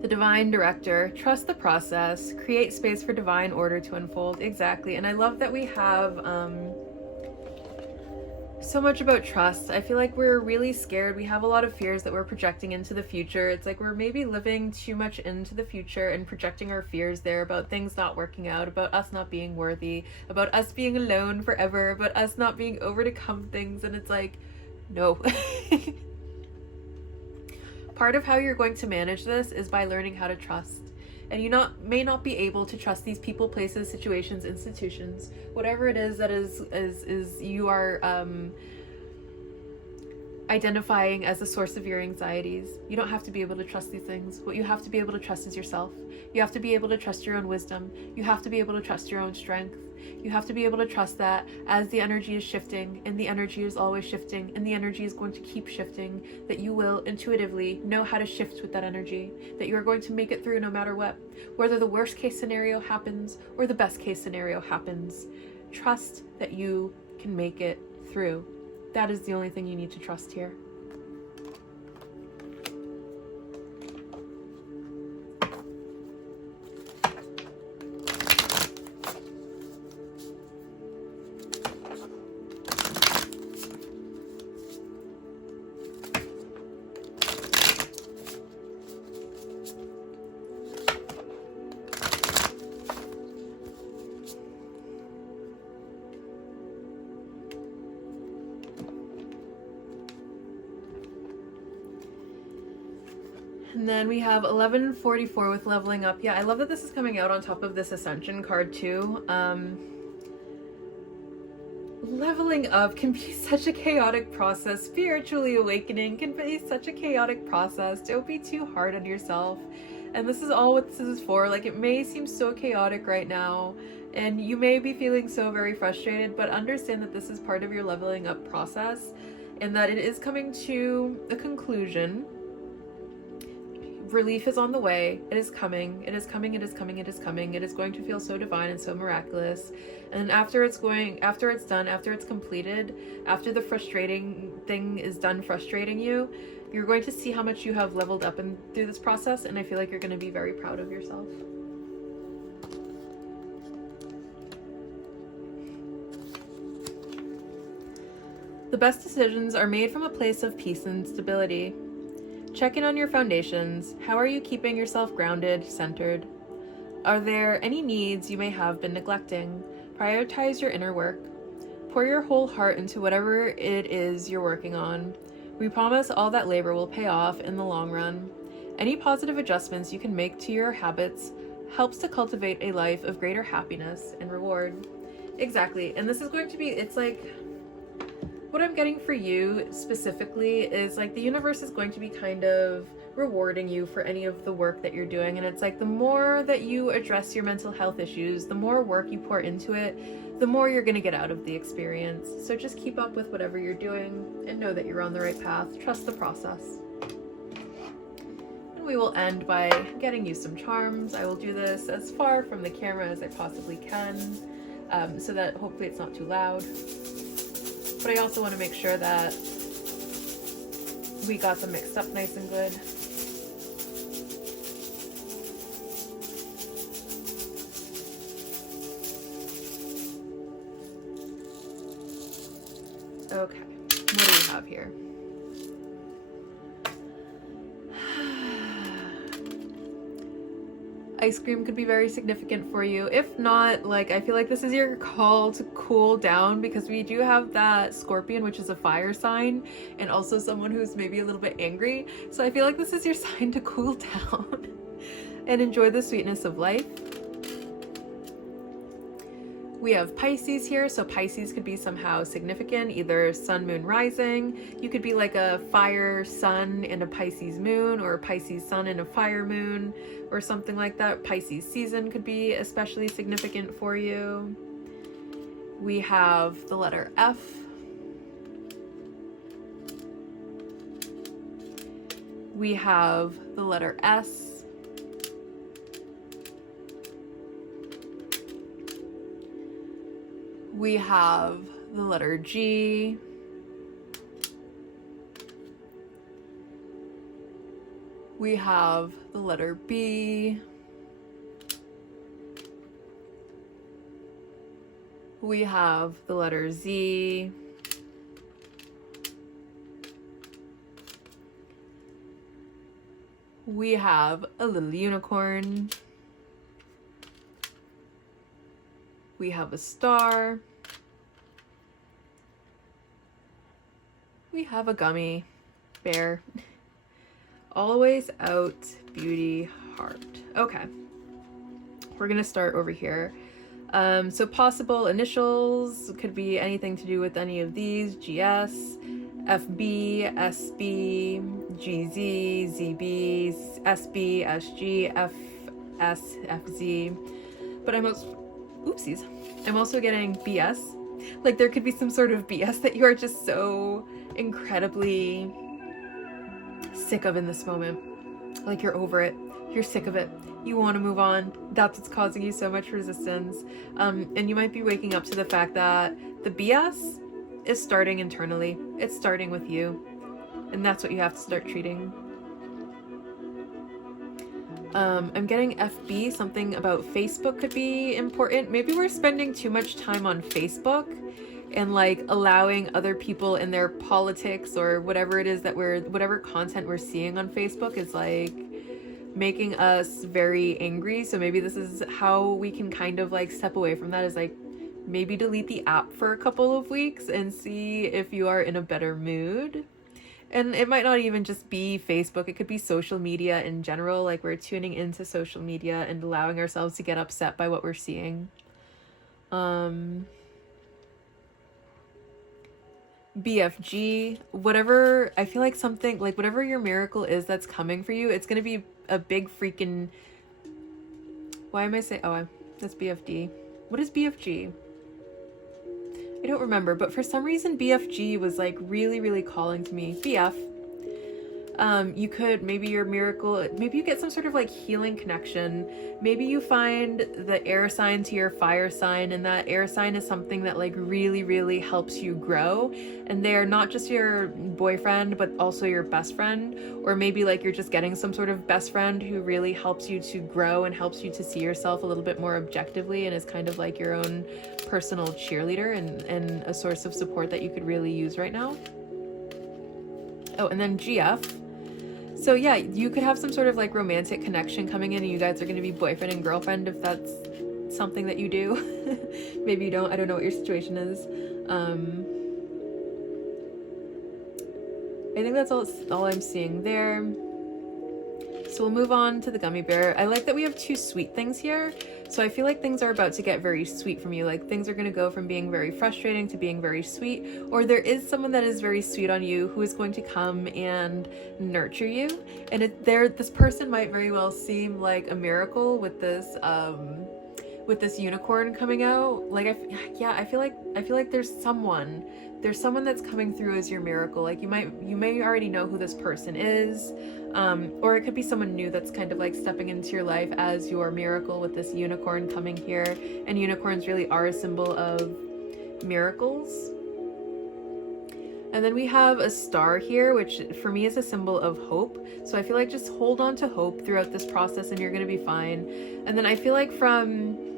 The divine director, trust the process, create space for divine order to unfold. Exactly. And I love that we have so much about trust. I feel like we're really scared. We have a lot of fears that we're projecting into the future. It's like we're maybe living too much into the future and projecting our fears there about things not working out, about us not being worthy, about us being alone forever, about us not being able to come things. And it's like, no. Part of how you're going to manage this is by learning how to trust. And you may not be able to trust these people, places, situations, institutions, whatever it is that is you are identifying as the source of your anxieties. You don't have to be able to trust these things. What you have to be able to trust is yourself. You have to be able to trust your own wisdom. You have to be able to trust your own strength. You have to be able to trust that as the energy is shifting, and the energy is always shifting, and the energy is going to keep shifting, that you will intuitively know how to shift with that energy, that you are going to make it through no matter what, whether the worst case scenario happens or the best case scenario happens. Trust that you can make it through. That is the only thing you need to trust here. And then we have 1144 with leveling up. Yeah, I love that this is coming out on top of this Ascension card too. leveling up can be such a chaotic process. Spiritually awakening can be such a chaotic process. Don't be too hard on yourself. And this is all what this is for. Like, it may seem so chaotic right now, and you may be feeling so very frustrated, but understand that this is part of your leveling up process, and that it is coming to a conclusion. Relief is on the way. It is coming. It is coming. It is coming. It is coming. It is going to feel so divine and so miraculous. And after it's done, after it's completed, after the frustrating thing is done frustrating you, you're going to see how much you have leveled up through this process, and I feel like you're going to be very proud of yourself. The best decisions are made from a place of peace and stability. Check in on your foundations. How are you keeping yourself grounded, centered? Are there any needs you may have been neglecting? Prioritize your inner work. Pour your whole heart into whatever it is you're working on. We promise all that labor will pay off in the long run. Any positive adjustments you can make to your habits helps to cultivate a life of greater happiness and reward. Exactly. And this is going to be, it's like, what I'm getting for you specifically is like the universe is going to be kind of rewarding you for any of the work that you're doing. And it's like the more that you address your mental health issues, the more work you pour into it, the more you're going to get out of the experience. So just keep up with whatever you're doing and know that you're on the right path. Trust the process. And we will end by getting you some charms. I will do this as far from the camera as I possibly can, so that hopefully it's not too loud. But I also want to make sure that we got them mixed up nice and good. Okay, what do we have here? Ice cream could be very significant for you. If not, like, I feel like this is your call to cool down, because we do have that Scorpion, which is a fire sign, and also someone who's maybe a little bit angry. So I feel like this is your sign to cool down and enjoy the sweetness of life. We have Pisces here, so Pisces could be somehow significant, either sun, moon, rising. You could be like a fire sun and a Pisces moon, or a Pisces sun and a fire moon, or something like that. Pisces season could be especially significant for you. We have the letter F. We have the letter S. We have the letter G. We have the letter B. We have the letter Z. We have a little unicorn. We have a star. We have a gummy bear. Always out, beauty, heart. Okay, we're gonna start over here. So possible initials could be anything to do with any of these: GS, FB, SB, GZ, ZB, SB, SG, FS, FZ. But I'm also getting BS. Like, there could be some sort of BS that you are just so incredibly sick of in this moment. Like, you're over it. You're sick of it. You want to move on. That's what's causing you so much resistance. And you might be waking up to the fact that the BS is starting internally. It's starting with you. And that's what you have to start treating. I'm getting FB, something about Facebook could be important. Maybe we're spending too much time on Facebook and like allowing other people in their politics or whatever it is that whatever content we're seeing on Facebook is like making us very angry. So maybe this is how we can kind of like step away from that, is like maybe delete the app for a couple of weeks and see if you are in a better mood. And it might not even just be Facebook. It could be social media in general. Like, we're tuning into social media and allowing ourselves to get upset by what we're seeing. BFG, whatever. I feel like something, like whatever your miracle is that's coming for you, it's gonna be a big freaking, why am I saying, oh, that's BFD. What is BFG? I don't remember, but for some reason BFG was like really, really calling to me. BF. You could, maybe your miracle, maybe you get some sort of like healing connection. Maybe you find the air sign to your fire sign, and that air sign is something that like really, really helps you grow. And they're not just your boyfriend, but also your best friend. Or maybe like you're just getting some sort of best friend who really helps you to grow and helps you to see yourself a little bit more objectively, and is kind of like your own personal cheerleader and a source of support that you could really use right now. Oh, and then GF. So yeah, you could have some sort of like romantic connection coming in, and you guys are going to be boyfriend and girlfriend if that's something that you do. Maybe you don't. I don't know what your situation is. I think that's all I'm seeing there. So we'll move on to the gummy bear. I like that we have two sweet things here. So I feel like things are about to get very sweet from you. Like things are going to go from being very frustrating to being very sweet. Or there is someone that is very sweet on you who is going to come and nurture you. And this person might very well seem like a miracle with this unicorn coming out. Like I feel like there's someone that's coming through as your miracle. Like you may already know who this person is, or it could be someone new that's kind of like stepping into your life as your miracle with this unicorn coming here. And unicorns really are a symbol of miracles. And then we have a star here, which for me is a symbol of hope. So I feel like just hold on to hope throughout this process and you're going to be fine. And then I feel like from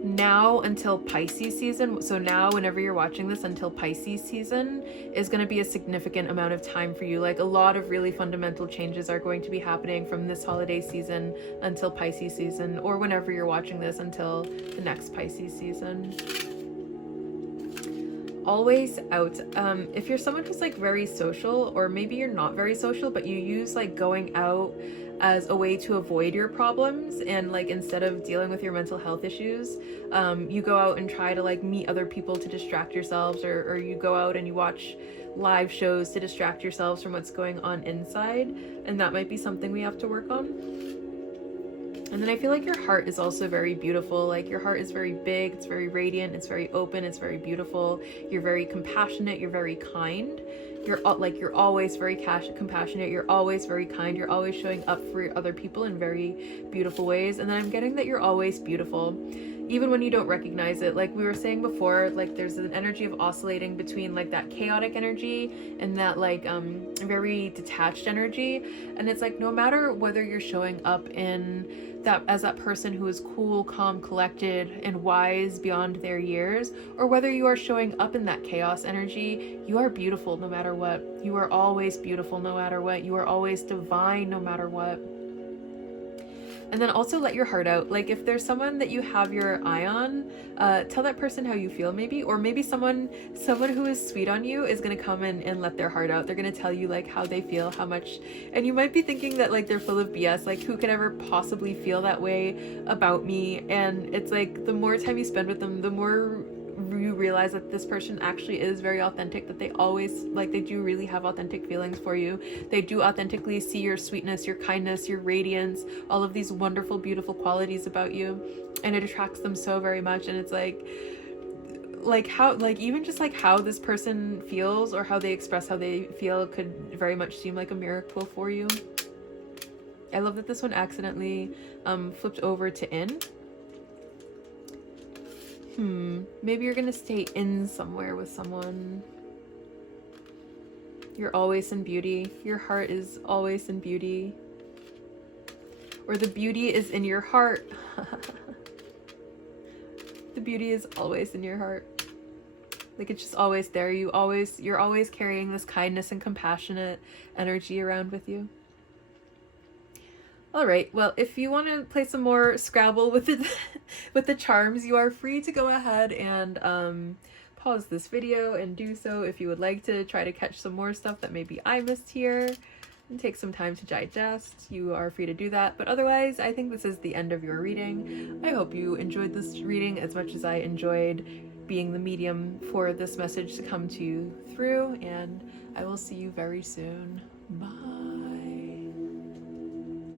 now until Pisces season, so now whenever you're watching this until Pisces season, is going to be a significant amount of time for you. Like a lot of really fundamental changes are going to be happening from this holiday season until Pisces season, or whenever you're watching this until the next Pisces season. Always out. If you're someone who's like very social, or maybe you're not very social, but you use like going out as a way to avoid your problems, and like instead of dealing with your mental health issues, you go out and try to like meet other people to distract yourselves, or you go out and you watch live shows to distract yourselves from what's going on inside, and that might be something we have to work on. And then I feel like your heart is also very beautiful. Like your heart is very big, it's very radiant, it's very open, it's very beautiful. You're very compassionate, you're very kind. You're always very compassionate, you're always very kind, you're always showing up for other people in very beautiful ways. And then I'm getting that you're always beautiful, even when you don't recognize it. Like we were saying before, like there's an energy of oscillating between like that chaotic energy and that like very detached energy. And it's like no matter whether you're showing up in that as that person who is cool, calm, collected, and wise beyond their years, or whether you are showing up in that chaos energy, you are beautiful no matter what. You are always beautiful no matter what. You are always divine no matter what. And then also let your heart out. Like if there's someone that you have your eye on, tell that person how you feel maybe, or maybe someone who is sweet on you is going to come in and let their heart out. They're going to tell you like how they feel, how much, and you might be thinking that like they're full of BS, like who could ever possibly feel that way about me? And it's like the more time you spend with them, the more you realize that this person actually is very authentic, that they always like, they do really have authentic feelings for you. They do authentically see your sweetness, your kindness, your radiance, all of these wonderful, beautiful qualities about you, and it attracts them so very much. And it's like how, like even just like how this person feels or how they express how they feel could very much seem like a miracle for you. I love that this one accidentally flipped over to in. Maybe you're gonna stay in somewhere with someone. You're always in beauty. Your heart is always in beauty. Or the beauty is in your heart. The beauty is always in your heart. Like it's just always there. You're always carrying this kindness and compassionate energy around with you. All right, well, if you want to play some more Scrabble with the charms, you are free to go ahead and pause this video and do so if you would like to try to catch some more stuff that maybe I missed here. and take some time to digest, you are free to do that. But otherwise, I think this is the end of your reading. I hope you enjoyed this reading as much as I enjoyed being the medium for this message to come to you through, and I will see you very soon. Bye.